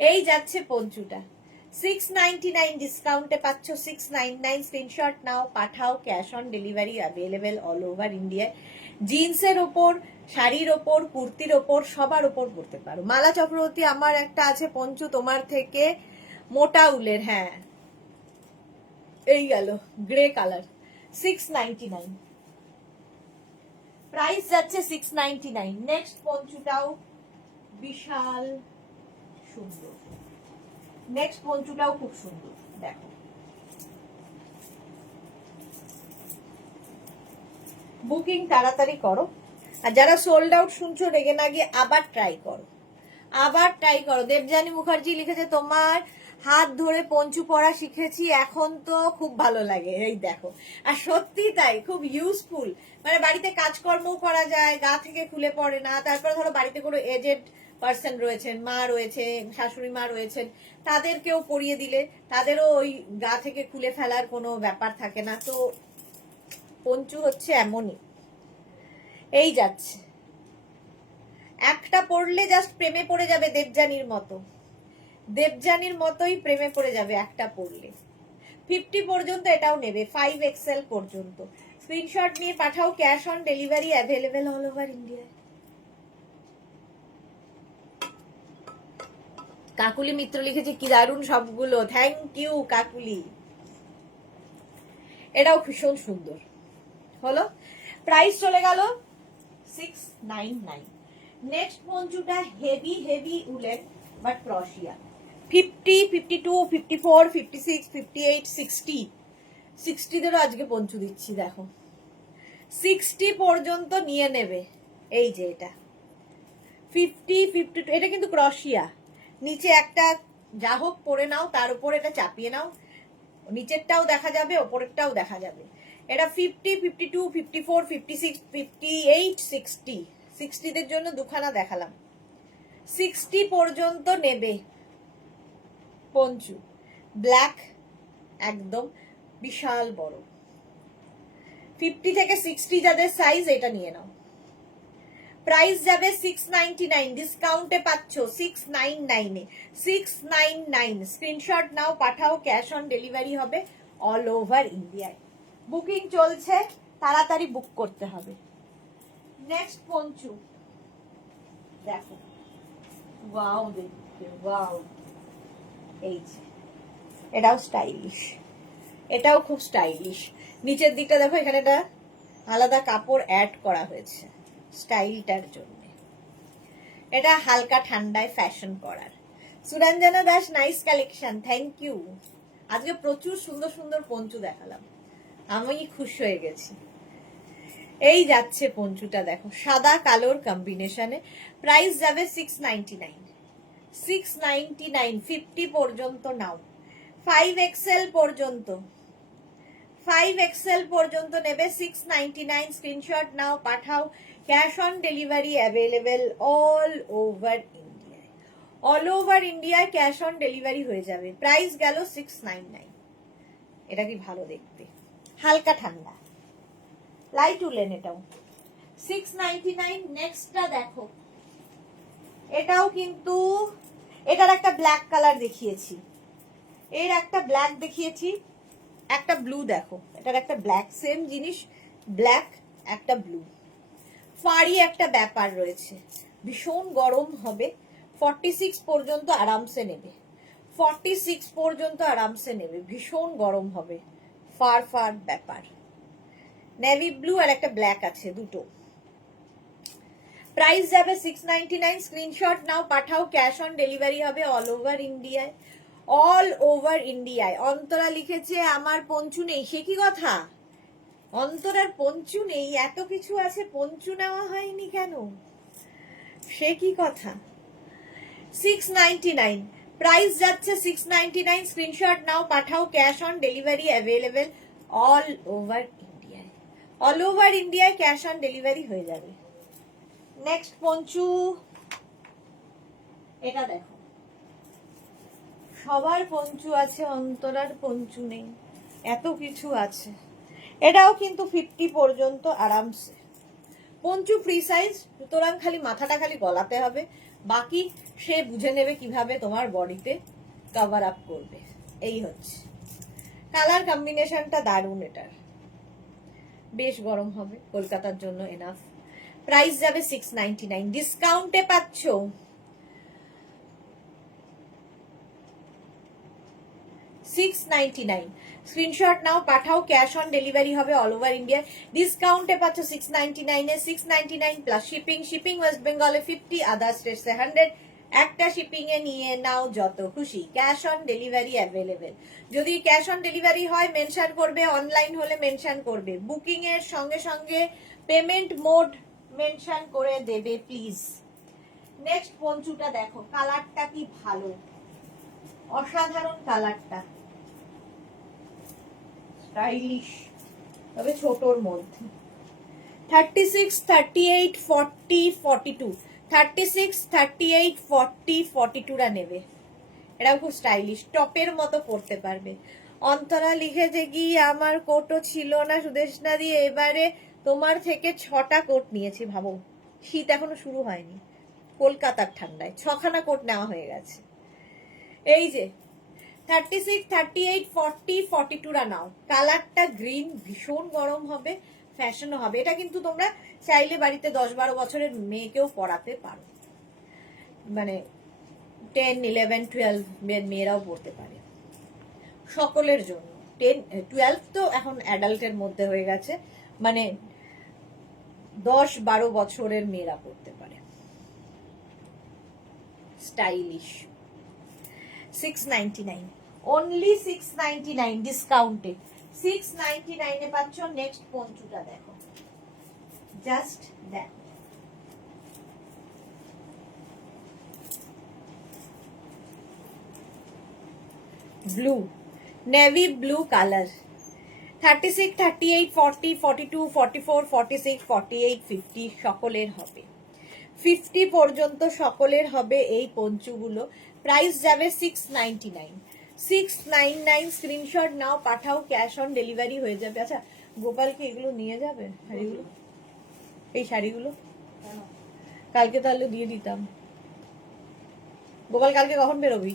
এই যাচ্ছে পঞ্চুটা 699 ডিসকাউন্টে পাচ্ছ, 699। স্ক্রিনশট নাও, পাঠাও, cash on delivery available all over ইন্ডিয়ায়। জিন্সের ওপর, শাড়ির ওপর, কুর্তির ওপর, সবার ওপর পরতে পারো। মালা চক্রবর্তী, আমার একটা আছে পঞ্চু তোমার থেকে মোটা উলের, হ্যাঁ এই গেল গ্রে কালার, 699 প্রাইস যাচ্ছে 699। নেক্সট পঞ্চুটাও বিশাল সুন্দর, নেক্সট পঞ্চুটাও খুব সুন্দর দেখো। বুকিং তাড়াতাড়ি করো, আর যারা সোল্ড আউট শুনছো রেগে না গিয়ে আবার ট্রাই করো, আবার ট্রাই করো। দেবযানী মুখার্জি লিখেছে তোমার হাত ধরে পঞ্চু পরা শিখেছি, এখন তো খুব ভালো লাগে, এই দেখো। আর সত্যি তাই, খুব ইউজফুল। মানে বাড়িতে কাজকর্ম করা যায়, গা থেকে খুলে পড়ে না। তারপরে ধরো বাড়িতে কোনো এজেড পার্সন রয়েছেন, মা রয়েছে, শাশুড়ি মা রয়েছেন, তাদেরকেও পরিয়ে দিলে তাদেরও ওই গা থেকে খুলে ফেলার কোনো ব্যাপার থাকে না। তো পঞ্চু হচ্ছে এমনই, এই যাচ্ছে। একটা পড়লে জাস্ট প্রেমে পড়ে যাবে, দেবযানীর মতো, দেবযানীর মতোই প্রেমে পড়ে যাবে একটা পড়লে। 50 পর্যন্ত এটাও নেবে, 5XL পর্যন্ত। স্ক্রিনশট নিয়ে পাঠাও, cash on delivery available all over India. Kakuli Mitra লিখেছে কি দারুণ সবগুলো, থ্যাংক ইউ কাকুলি। এটাও ভীষণ সুন্দর হলো। প্রাইস চলে গেল 699। নেক্সট পঞ্চুটা heavy heavy woollen but crochet, 50, 52, 54, 56, 58, 60, 60 দেরও আজকে পঞ্চু দিচ্ছি দেখো। 60 পর্যন্ত নিয়ে নেবে। এই যে এটা 50, 52, এটা কিন্তু ক্রশিয়া, নিচে একটা যা হোক পরে নাও, তার উপর এটা চাপিয়ে নাও, নিচেরটাও দেখা যাবে, ওপরেরটাও দেখা যাবে। এটা 50, 52, 54, 56, 58, 60, 60 দের জন্য দুখানা দেখালাম। 60 পর্যন্ত নেবে পঞ্চু, ব্ল্যাক, একদম বিশাল বড়। 50 থেকে 60 যাদের সাইজ, এটা নিয়ে নাও। প্রাইস যাবে 699, ডিসকাউন্টে পাচ্ছ 699 এ, 699। স্ক্রিনশট নাও, পাঠাও, ক্যাশ অন ডেলিভারি হবে অল ওভার ইন্ডিয়ায়। বুকিং চলছে, তাড়াতাড়ি বুক করতে হবে। নেক্সট পঞ্চু দেখো, ওয়াও দেখতে, ওয়াও। এই যে এটাও স্টাইলিশ, এটাও খুব স্টাইলিশ। নিচের দিকটা দেখো, এখানে একটা আলাদা কাপড় অ্যাড করা হয়েছে স্টাইলটার জন্য। এটা হালকা ঠান্ডায় ফ্যাশন করার। Suranjana Das, nice collection, thank you. আজকে প্রচুর সুন্দর সুন্দর পঞ্চু দেখালাম, আমি খুশি হয়ে গেছি। এই যাচ্ছে পঞ্চুটা দেখো, সাদা কালোর কম্বিনেশনে। প্রাইস যাবে 699, 699। 50 পর্যন্ত নাও, 5XL পর্যন্ত, 5XL পর্যন্ত নেবে, 699। স্ক্রিনশট নাও, পাঠাও, cash on delivery available all over ইন্ডিয়ায়, অল ওভার ইন্ডিয়ায় ক্যাশ অন ডেলিভারি হয়ে যাবে। প্রাইস গেল 699। এটা কি ভালো দেখতে, হালকা ঠান্ডা, লাইট উলেন, এটাও 699। নেক্সটটা দেখো, এটাও কিন্তু, এটার একটা ব্ল্যাক কালার দেখিয়েছি, এর একটা ব্ল্যাক দেখিয়েছি, একটা ব্লু দেখো, এটার একটা ব্ল্যাক, সেম জিনিস, ব্ল্যাক একটা ব্লু, ফাড়ি একটা ব্যাপার রয়েছে। ভীষণ গরম হবে, 46 পর্যন্ত আরামসে নেবে, 46 পর্যন্ত আরামসে নেবে, ভীষণ গরম হবে, ফার ফার ব্যাপার। নেভি ব্লু আর একটা ব্ল্যাক আছে, দুটো। প্রাইস যাবে 699, স্ক্রিনশট নাও পাঠাও, ক্যাশ অন ডেলিভারি হবে অল ওভার ইন্ডিয়ায়, অল ওভার ইন্ডিয়ায়। অন্তরা লিখেছে আমার পঞ্চু নেই, সে কি কথা? অন্তরার পঞ্চু নেই? এত কিছু আছে, পঞ্চু নেওয়া হয়নি কেন? সে কি কথা? 699, প্রাইস যাচ্ছে 699, স্ক্রিনশট নাও পাঠাও, cash on delivery available all over ইন্ডিয়ায়। অল ওভার ইন্ডিয়ায় ক্যাশ অন ডেলিভারি হয়ে যাবে। নেক্সট পঞ্চু, এটা দেখো, সবার পঞ্চু আছে, অন্তরার পঞ্চু নেই, এত কিছু আছে। এটাও কিন্তু 50 পর্যন্ত আরামসে। পঞ্চু ফ্রি সাইজ, সুতরাং খালি মাথাটা খালি গলাতে হবে, বাকি সে বুঝে নেবে কিভাবে তোমার বডিতে কভার আপ করবে। এই হচ্ছে কালার কম্বিনেশনটা, দারুণ। এটার বেশ গরম হবে, কলকাতার জন্য এনাফ। প্রাইস যাবে 699, ডিসকাউন্টে পাচ্ছ 699, স্ক্রিনশট নাও পাঠাও, ক্যাশ অন ডেলিভারি হবে অল ওভার ইন্ডিয়া। ডিসকাউন্টে পাচ্ছ 699 এ, 699 প্লাস শিপিং। শিপিং ওয়েস্ট বেঙ্গলে 50, আদার স্টেটসে 100। একটা শিপিং এ নিয়ে নাও যত খুশি। Cash on delivery available. যদি ক্যাশ অন ডেলিভারি হয় মেনশন করবে, অনলাইন হলে মেনশন করবে, বুকিং এর সঙ্গে সঙ্গে পেমেন্ট মোড মেনশন করে দেবে প্লিজ। নেক্সট পঞ্চুটা দেখো, কালারটা কি ভালো, অসাধারণ কালারটা, স্টাইলিশ, তবে ছোটর মধ্যে। 36, 38, 40, 42, 36, 38, 40, 42 রা নেবে। এটাও খুব স্টাইলিশ, টপের মতো পরতে পারবে। অন্তরা লিখেছে কি আমার কোটও ছিল না সুদেশনা দিয়ে, এবারে তোমার থেকে 6টা কোট নিয়েছি। ভাবো, শীত এখনো শুরু হয়নি, কলকাতার ঠান্ডায় 6খানা কোট নেওয়া হয়ে গেছে। এই যে 36, 38, 40, 42 রা নাও। কালারটা গ্রিন, ভীষণ গরম হবে, ফ্যাশনও হবে। এটা কিন্তু তোমরা চাইলে বাড়িতে 10-12 বছরের মেয়েকেও পরাতে পারো, মানে 10, 11, 12 মেয়েরাও পড়তে পারে, সকলের জন্য। 10, 12 তো এখন অ্যাডাল্টের মধ্যে হয়ে গেছে, মানে 10-12 বছরের মেয়েরা পড়তে পারে। স্টাইলিশ। 699, অনলি 699 ডিসকাউন্টে। 699 এ পাচ্ছ। নেক্সট পঞ্চুটা দেখো, জাস্ট দেখো, ব্লু, নেভি ব্লু কালার। 36, 38, 40, 42, 44, 46, 48, 50 সকলের হবে। 50 পর্যন্ত সকলের হবে এই পঞ্চুগুলো। প্রাইস যাবে 699, 699, স্ক্রিনশট নাও পাঠাও, ক্যাশ অন ডেলিভারি হয়ে যাবে। আচ্ছা, গোপালকে এগুলো নিয়ে যাবে শাড়িগুলো, এই শাড়িগুলো কালকে তাহলে দিয়ে দিতাম। গোপাল কালকে কখন বেরোবি?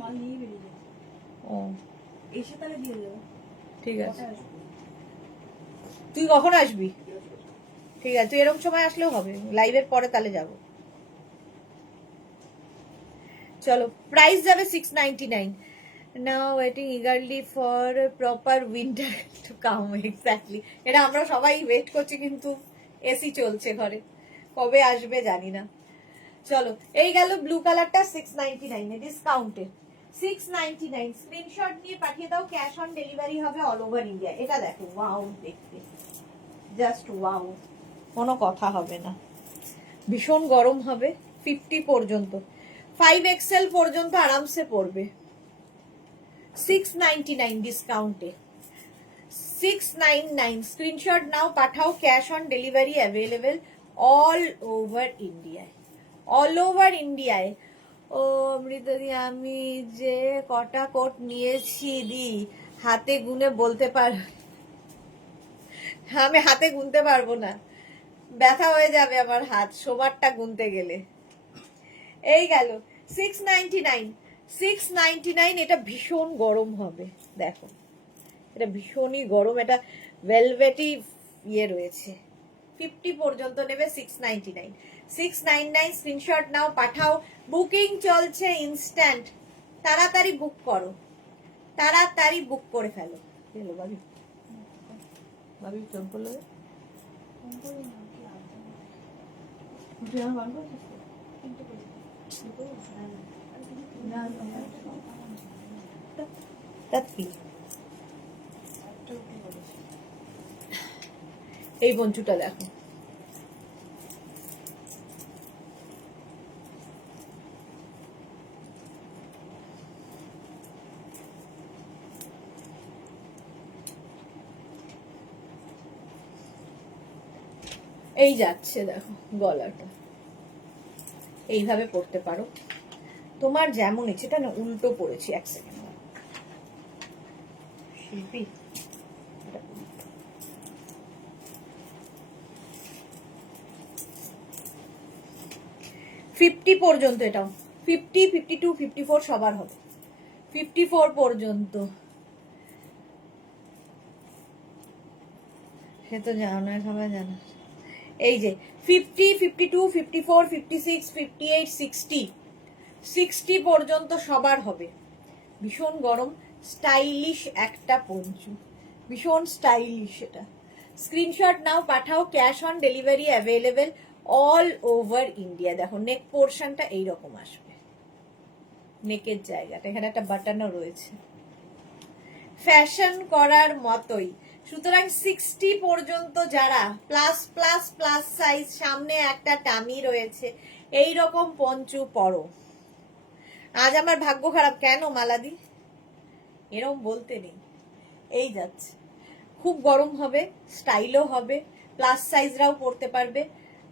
মাল নিয়ে বেরিয়ে যাবে। ও এসে তাহলে দিয়ে দেবো। ঠিক আছে, কটায় আসবে? তুই কখন আসবি? ঠিক আছে, তুই এরকম সময় আসলেও হবে, লাইভের পরে তাহলে যাব। চলো, প্রাইস যাবে 699, now waiting eagerly for proper winter to come. Exactly, এটা আমরা সবাই ওয়েট করছি, কিন্তু এসি চলছে ঘরে, কবে আসবে জানি না। চলো, এই গেল ব্লু কালারটা 699 এ, ডিসকাউন্টে 699, স্ক্রিনশট নিয়ে পাঠিয়ে দাও, ক্যাশ অন ডেলিভারি হবে অল ওভার ইন্ডিয়া। এটা দেখো, ওয়াও দেখতে, জাস্ট ওয়াও, কোনো কথা হবে না, ভীষণ গরম হবে। 50 পর্যন্ত, 5XL পর্যন্ত আরামসে পড়বে। 699 ডিসকাউন্টে। 699, স্ক্রিনশট নাও পাঠাও, cash on delivery available all over ইন্ডিয়ায়, অল ওভার ইন্ডিয়ায়। ও অমৃতাদি, আমি যে কটা কোট নিয়েছি দি হাতে গুনে বলতে আমি হাতে গুনতে পারবো না, ব্যথা হয়ে যাবে আমার হাত সবারটা গুনতে গেলে। এই গেল 699, 699, এটা ভীষণ গরম হবে। দেখো, এটা ভীষণই গরম, এটা ভেলভেটি ইয়ে রয়েছে। 50 পর্যন্ত নেবে। 699, 699, স্ক্রিনশট নাও পাঠাও, বুকিং চলছে ইনস্ট্যান্ট, তাড়াতাড়ি বুক করো, তাড়াতাড়ি বুক করে ফেলো। ভাবি চোখ বললো, ফোন করে না কি আনতে তুই আমার বার করছিস তো? কিন্তু করে না, তা কি? এই পঞ্চুটা দেখো, এই যাচ্ছে দেখো গলাটা, এইভাবে পড়তে পারো তোমার যেমন ইচ্ছে। এটা না উল্টো পড়েছি, এক সেকেন্ড শিল্পী, এটা উল্টো। 50 পর্যন্ত, এটাও 50, 52, 54 সবার হবে, 54 পর্যন্ত। সে তো জানো না, সবাই জানো। এই যে 50, 52, 54, 56, 58, 60, 60 পর্যন্ত সবার হবে। ভীষণ গরম, স্টাইলিশ একটা পঞ্চু, ভীষণ স্টাইলিশ। এটা স্ক্রিনশট নাও, পাঠাও, cash on delivery available all over India. দেখো নেক পোর্শনটা এইরকম আসবে, নেকের জায়গাটা এখানে একটা বাটনও রয়েছে, ফ্যাশন করার মতোই। সুতরাং 60 পর্যন্ত যারা প্লাস প্লাস প্লাস সাইজ, সামনে একটা টামি রয়েছে, এই রকম পঞ্চু পরো। আজ আমার ভাগ্য খারাপ কেন মালাদি, এরকম বলতে নেই। এই যাচ্ছে, খুব গরম হবে, স্টাইলও হবে, প্লাস সাইজরাও পরতে পারবে,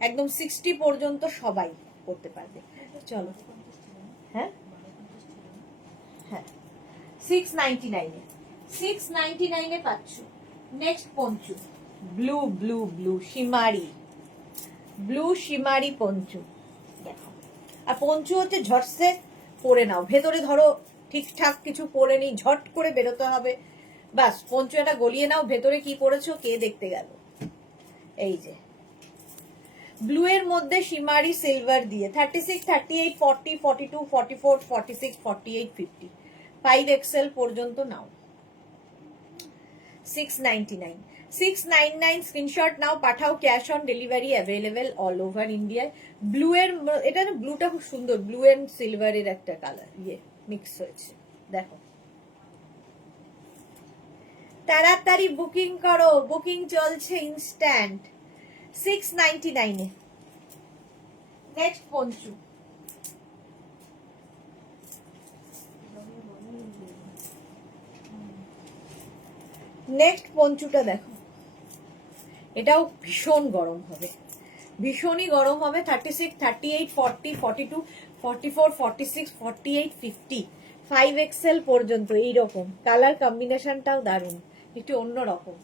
একদম 60 পর্যন্ত সবাই পরতে পারবে। চলো, হ্যাঁ হ্যাঁ, 699 এ, 699 এ পাচ্ছ। Next Panchu, blue blue blue শিমারি, blue শিমারি Panchu দেখো। আর পঞ্চু হচ্ছে ঝটসে পরে নাও, ভেতরে ধরো ঠিকঠাক কিছু পরে নি, ঝট করে বেরোতে হবে, বাস পঞ্চু এটা গলিয়ে নাও, ভেতরে কি পরেছো কে দেখতে গেল। এই যে ব্লু এর মধ্যে শিমারি সিলভার দিয়ে 36, 38, 40, 42, 44, 46, 48, 50, 5XL পর্যন্ত নাও। 699, 699 স্ক্রিনশট নাও, পাঠাও, cash on delivery available all over India. Blue এর, এটা না ব্লুটা খুব সুন্দর, ব্লু এন্ড সিলভারের একটা কালার ইয়ে মিক্স হয়েছে দেখো। তাড়াতাড়ি বুকিং করো, বুকিং চলছে ইনস্ট্যান্ট। 699 এ নেক্সট পঞ্চু, নেক্সট পঞ্চুটা দেখো, এটাও ভীষণ গরম হবে, ভীষণই গরম হবে। 36, 38, 40, 42, 44, 46, 48, 50, 5XL পর্যন্ত এইরকম কালার কম্বিনেশনটাও দারুণ, একটু অন্যরকম।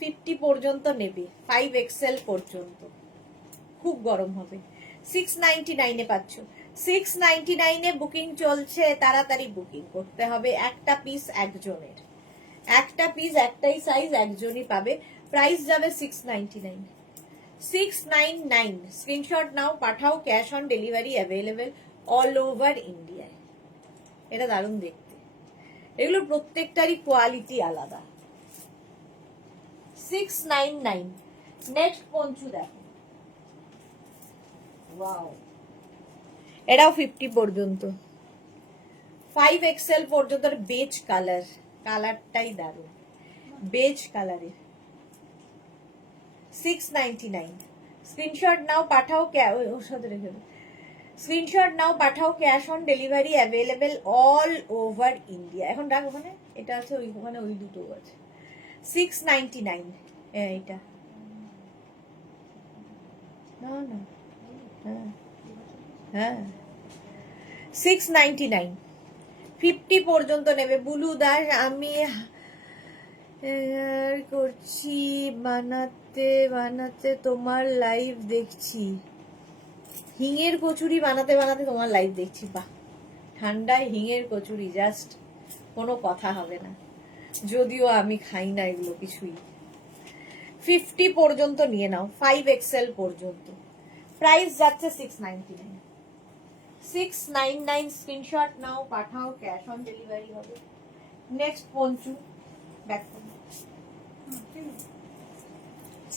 50 পর্যন্ত নেবে, 5XL পর্যন্ত, খুব গরম হবে। 699 এ পাচ্ছ, 699 এ বুকিং চলছে, তাড়াতাড়ি বুকিং করতে হবে। একটা পিস একজনের, একটা পিস একটাই সাইজ, একজনই পাবে। প্রাইস যাবে 699, 699 স্ক্রিনশট নাও, পাঠাও, cash on delivery available all over ইন্ডিয়ায়। এটা দারুণ দেখতে, এগুলো প্রত্যেকটারই কোয়ালিটি আলাদা। 699 নেক্সট পঞ্চু দেখো, ওয়াও, এটাও 50 পর্যন্ত, 5XL পর্যন্ত। বেজ কালার, কালারটাই দারুণ, বেজ কালারের। 699 স্ক্রিনশট নাও, পাঠাও, ওর সাথে রেখে দাও। স্ক্রিনশট নাও, পাঠাও, cash on delivery available all over India. এখন রাখ ওখানে, এটা আছে ওই ওখানে, ওই দুটো আছে। 699 এইটা, না না, হ্যাঁ হ্যাঁ, 699, 50 পর্যন্ত নেবে। বুলু দাস, আমি করছি বানাতে বানাতে তোমার লাইভ দেখছি, হিঙের কচুরি বানাতে বানাতে তোমার লাইভ দেখছি। বাহ, ঠান্ডায় হিঙের কচুরি জাস্ট কোনো কথা হবে না, যদিও আমি খাই না এগুলো কিছুই। 50 পর্যন্ত নিয়ে নাও, 5XL পর্যন্ত। প্রাইস যাচ্ছে 699, 699 স্ক্রিনশট নাও, পাঠাও, ক্যাশ অন ডেলিভারি হবে। Next poncho, back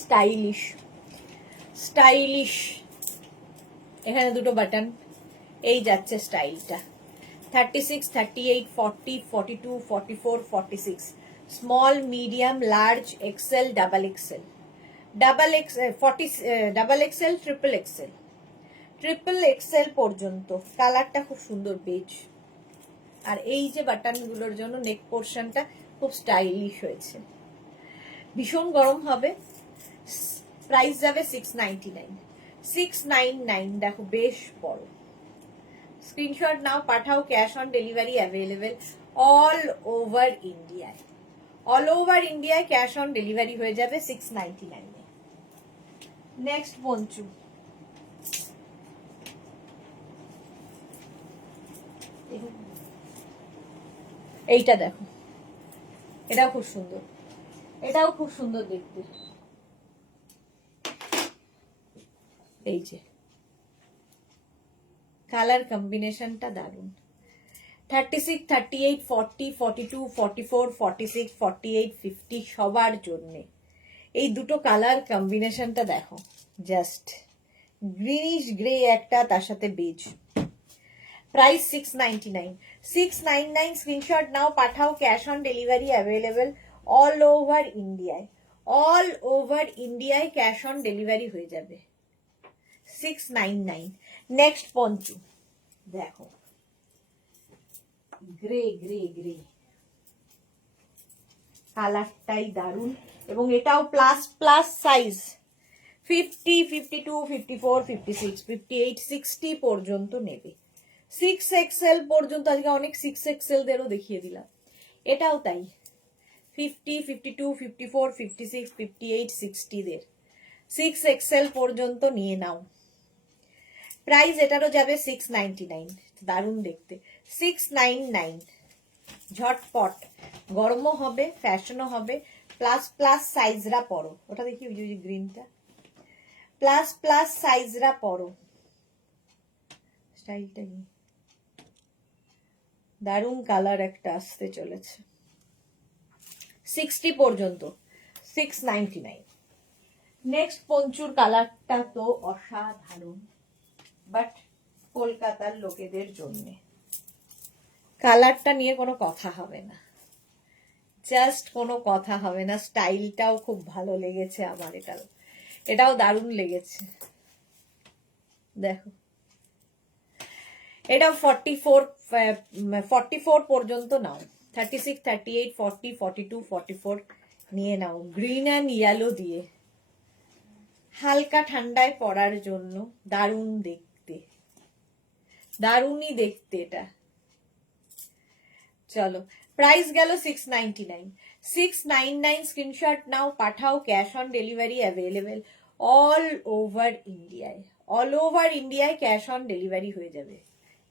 stylish stylish, এখানে দুটো বাটন, এই যাচ্ছে স্টাইলটা। 36, 38, 40, 42, 44, 46, small, medium, large, XL, double XL, double XL, 40, double XL, triple XL পর্যন্ত। কালারটা খুব সুন্দর বেজ। আর এই যে বাটনগুলোর জন্য নেক পোর্শনটা খুব স্টাইলিশ হয়েছে, ভীষণ গরম হবে। প্রাইস যাবে 699, 699। দেখো বেশ বড়। স্ক্রিনশট নাও, পাঠাও, cash on delivery available all over ইন্ডিয়ায়। অল ওভার ইন্ডিয়ায় ক্যাশ অন ডেলিভারি হয়ে যাবে 699 এ। নেক্সট পঞ্চু, এইটা দেখো, এটাও খুব সুন্দর, এটাও খুব সুন্দর দেখতে। এই যে কালার কম্বিনেশনটা দারুন। 36, 38, 40, 42, 44, 46, 48, 50 সবার জন্যে এই দুটো কালার কম্বিনেশনটা দেখো, জাস্ট গ্রিনিশ গ্রে একটা, তার সাথে বেজ। প্রাইস 699, 699। স্ক্রিনশট নাও, পাঠাও, cash on delivery available all over ইন্ডিয়ায়। অল ওভার ইন্ডিয়ায় ক্যাশ অন ডেলিভারি হয়ে যাবে 699। নেক্সট পঞ্চু দেখো, গ্রে গ্রে গ্রে, কালারটাই দারুন। এবং এটাও প্লাস প্লাস সাইজ, 50, 52, 54, 56, 58, 60 পর্যন্ত নেবে। 6XL পর্যন্ত, আজকে অনেক 6XL দেরও দেখিয়ে দিলাম। এটাও তাই, 50, 52, 54, 56, 58, 60 দের 6XL পর্যন্ত নিয়ে নাও। প্রাইস এটারও যাবে 699, দারুণ দেখতে। 699, ঝটপট, গরমও হবে, ফ্যাশনও হবে। প্লাস প্লাস সাইজরা পরো, ওটা দেখি ওই যে গ্রিনটা, প্লাস প্লাস সাইজরা পরো। স্টাইলটা কি দারুণ, কালার একটা আসতে চলেছে। 60 পর্যন্ত 699। নেক্সট পঞ্চুর কালারটা তো অসাধারণ, বাট কলকাতার লোকেদের জন্য কালারটা নিয়ে কোনো কথা হবে না, জাস্ট কোনো কথা হবে না। স্টাইলটাও খুব ভালো লেগেছে আমার, এটাও দারুণ লেগেছে। দেখো এটা 44 পর্যন্ত নাও। 36, 38, 40, 42, 44 নিয়ে নাও। গ্রিন অ্যান্ড ইয়েলো দিয়ে হালকা ঠান্ডায় পরার জন্য দারুণ দেখতে, দারুণই দেখতে এটা। চলো, প্রাইস গেল 699, 699। স্ক্রিনশট নাও, পাঠাও, cash on delivery available all over ইন্ডিয়ায়। অল ওভার ইন্ডিয়ায় ক্যাশ অন ডেলিভারি হয়ে যাবে।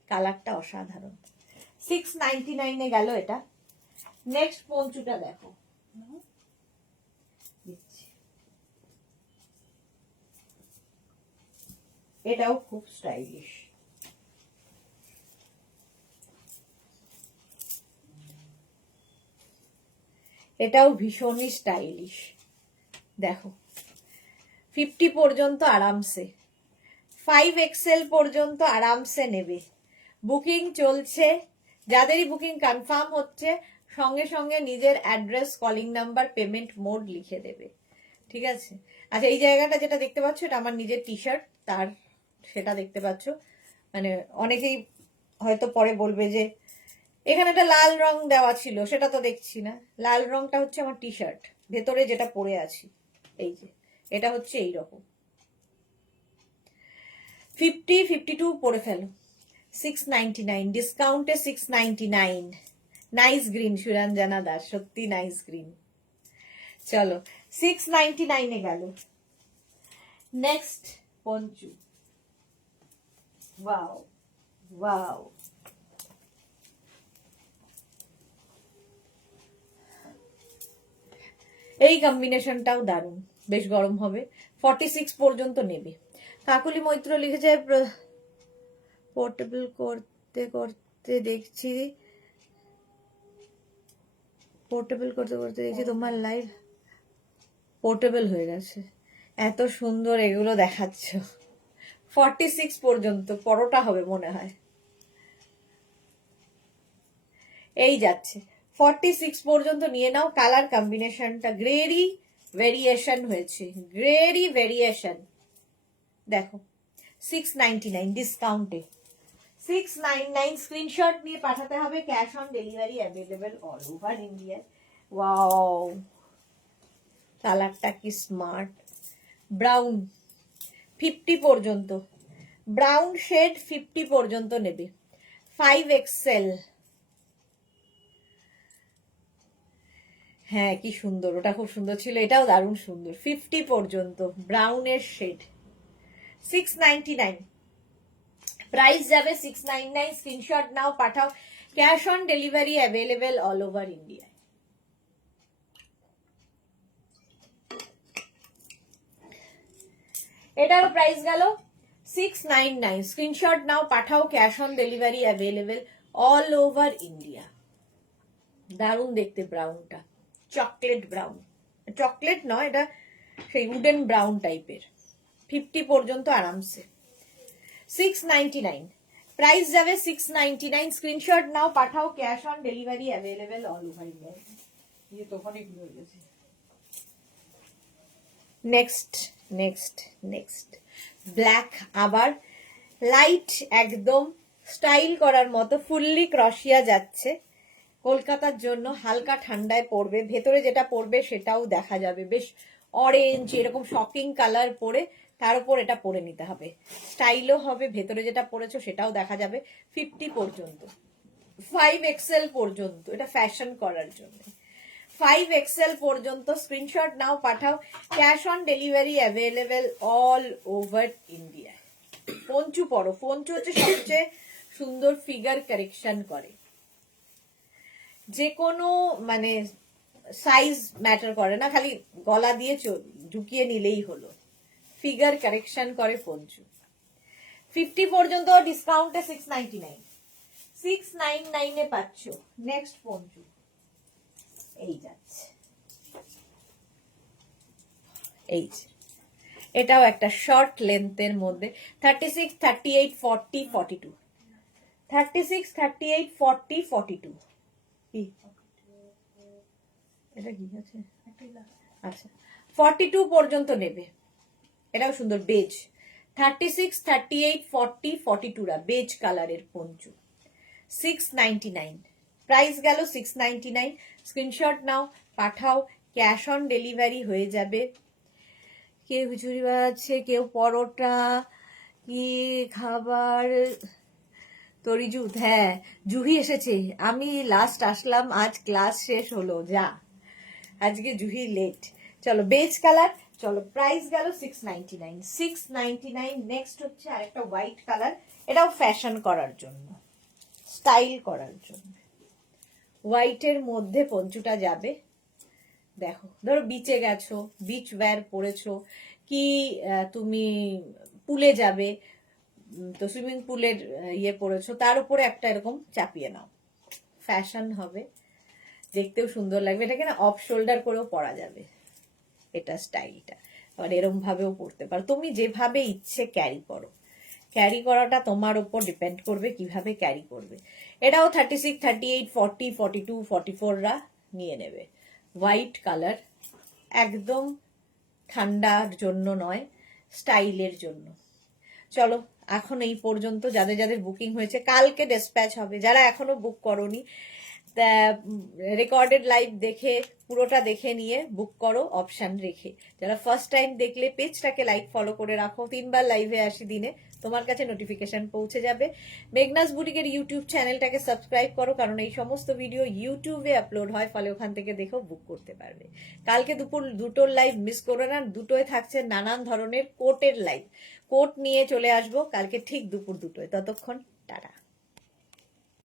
কালারটা অসাধারণ। 699 গেল এটা। নেক্সট পঞ্চুটা দেখো, এটাও খুব স্টাইলিশ। এটাও ভীষণই স্টাইলিশ। দেখো 50 পর্যন্ত আরামসে, 5XL পর্যন্ত আরামসে নেবে। বুকিং চলছে, যাদেরই বুকিং কনফার্ম হচ্ছে সঙ্গে সঙ্গে নিজের address, calling number, payment mode লিখে দেবে, ঠিক আছে? আচ্ছা, এই জায়গাটা যেটা দেখতে পাচ্ছ এটা আমার নিজের টি শার্ট, তার সেটা দেখতে পাচ্ছ। মানে অনেকেই হয়তো পরে বলবে যে এখানে একটা লাল রং দেওয়া ছিল, সেটা তো দেখছি না। লাল রংটা হচ্ছে আমার টি শার্ট, ভেতরে যেটা পরে আছি। এই যে এটা হচ্ছে এইরকম। 50, 52 পরে ফেলো। 699, ডিসকাউন্টে 699। নাইস গ্রিন, সুরঞ্জনা দাস, সত্যি নাইস গ্রিন। চলো 699 গেল। নেক্সট পঞ্চু, ওয়াও ওয়াও, এই কম্বিনেশনটাও দারুণ, বেশ গরম হবে। 46 পর্যন্ত নেবে। কাকুলি মৈত্র লিখেছে পোর্টেবল করতে করতে দেখছি, পোর্টেবল করতে করতে দেখছি তোমার লাইভ পোর্টেবল হয়ে গেছে। এত সুন্দর এগুলো দেখাচ্ছ। 46 পর্যন্ত পরোটা হবে মনে হয়। এই যাচ্ছে 46 পর্যন্ত নিয়ে নাও। কালার কম্বিনেশনটা গ্রেরই ভেরিয়েশন হয়েছে, গ্রেরই ভেরিয়েশন। দেখো 699 ডিসকাউন্টে, 699 স্ক্রিনশট নিয়ে পাঠাতে হবে। Cash on delivery available all over India. Wow, কালারটা কি স্মার্ট। ব্রাউন 50 পর্যন্ত, ব্রাউন শেড 50 পর্যন্ত নেবে। 5XL, হ্যাঁ কি সুন্দর, ওটা খুব সুন্দর ছিল, এটাও দারুণ সুন্দর। 50 পর্যন্ত ব্রাউনের শেড, 699 প্রাইস যাবে। 699 স্ক্রিনশট নাও, পাঠাও। Cash on delivery available all over India. এটারও প্রাইস গেল 699, স্ক্রিনশট নাও, পাঠাও। Cash on delivery available all over India. দারুণ দেখতে ব্রাউনটা, চকলেট ব্রাউন, চকলেট নয় এটা, সেই উডেন ব্রাউন টাইপের। 50 পর্যন্ত আরামসে। 699 প্রাইস যাবে। 699 স্ক্রিনশট নাও, পাঠাও। Cash on delivery available all over India. Next next next black, আবার লাইট একদম স্টাইল করার মতো, ফুললি ক্রশিয়া যাচ্ছে। কলকাতার জন্য হালকা ঠান্ডায় পড়বে, ভেতরে যেটা পড়বে সেটাও দেখা যাবে। বেশ অরেঞ্জ এরকম শকিং কালার পরে তার উপর এটা পরে নিতে হবে, স্টাইলও হবে, ভেতরে যেটা পরেছো সেটাও দেখা যাবে। 50 পর্যন্ত, 5XL পর্যন্ত, এটা ফ্যাশন করার জন্য। 5XL পর্যন্ত স্ক্রিনশট নাও, পাঠাও। Cash on delivery available all over India. Panchu পরো, পঞ্চু হচ্ছে সবচেয়ে সুন্দর ফিগার কারেকশন করে। যে কোনো মানে সাইজ ম্যাটার করে না, খালি গলা দিয়ে ঢুকিয়ে নিলেই হলো, ফিগার কারেকশন করে পঞ্চু। 50 পর্যন্ত ডিসকাউন্টে 699, 699 এ পাচ্ছ। নেক্সট পঞ্চু এই যাচ্ছে, এই যে এটাও একটা শর্ট লেন্থের মধ্যে। 36, 38, 40, 42, 36, 38, 40, 42। কি এটা কি আছে? আচ্ছা 42 পর্যন্ত নেবে। এটাও সুন্দর বেজ। 36, 38, 40, 42 রা বেজ কালারের পঞ্চু। 699 প্রাইস গেল। 699 স্ক্রিনশট নাও, পাঠাও। ক্যাশ অন ডেলিভারি হয়ে যাবে। কেউ খিচুড়ি বানাচ্ছে, কেউ পরোটা, কি খাবার, তরিজুত, হ্যাঁ জুহি এসেছে। আমি লাস্ট আসলাম, আজ ক্লাস শেষ হলো, যা আজকে জুহি লেট। চলো বেজ কালার, চলো প্রাইস গেল 699, 699। নেক্সট হচ্ছে আরেকটা হোয়াইট কালার, এটাও ফ্যাশন করার জন্য, স্টাইল করার জন্য। হোয়াইটের মধ্যে পঞ্চুটা যাবে। দেখো ধরো বিচে গেছো, বিচ ওয়্যার পরেছো, কি তুমি পুলে যাবে, তো সুইমিং পুলের ইয়ে পরেছো, তার উপরে একটা এরকম চাপিয়ে নাও, ফ্যাশন হবে, দেখতেও সুন্দর লাগবে। এটাকে না অফ শোল্ডার করেও পরা যাবে, এটা স্টাইলটা। আর এরম ভাবেও পরতে পারো, তুমি যেভাবে ইচ্ছে ক্যারি করো। ক্যারি করাটা তোমার উপর ডিপেন্ড করবে কিভাবে ক্যারি করবে। এটাও 36, 38, 40, 42, 44 রা নিয়ে নেবে। হোয়াইট কালার, একদম ঠান্ডার জন্য নয়, স্টাইলের জন্য। চলো এখন এই পর্যন্ত। যাদের যাদের বুকিং হয়েছে কালকে ডিসপ্যাচ হবে, যারা এখনো বুক করোনি রেকর্ডেড লাইভ দেখে পুরোটা দেখে নিয়ে বুক করো অপশন রেখে। যারা ফার্স্ট টাইম দেখলে পেজটাকে লাইক ফলো করে রাখো, 3 বার লাইভে আসি দিনে, তোমার কাছে নোটিফিকেশন পৌঁছে যাবে। মেঘনাস বুটিকের ইউটিউব চ্যানেলটাকে সাবস্ক্রাইব করো, কারণ এই সমস্ত ভিডিও ইউটিউবে আপলোড হয়, ফলে ওখান থেকে দেখেও বুক করতে পারবে। কালকে দুপুর 2টোর লাইভ মিস করো না, 2টোয় থাকছে নানান ধরনের কোটের লাইভ, কোট নিয়ে চলে আসবো কালকে ঠিক দুপুর 2টোয়। ততক্ষণ টাটা।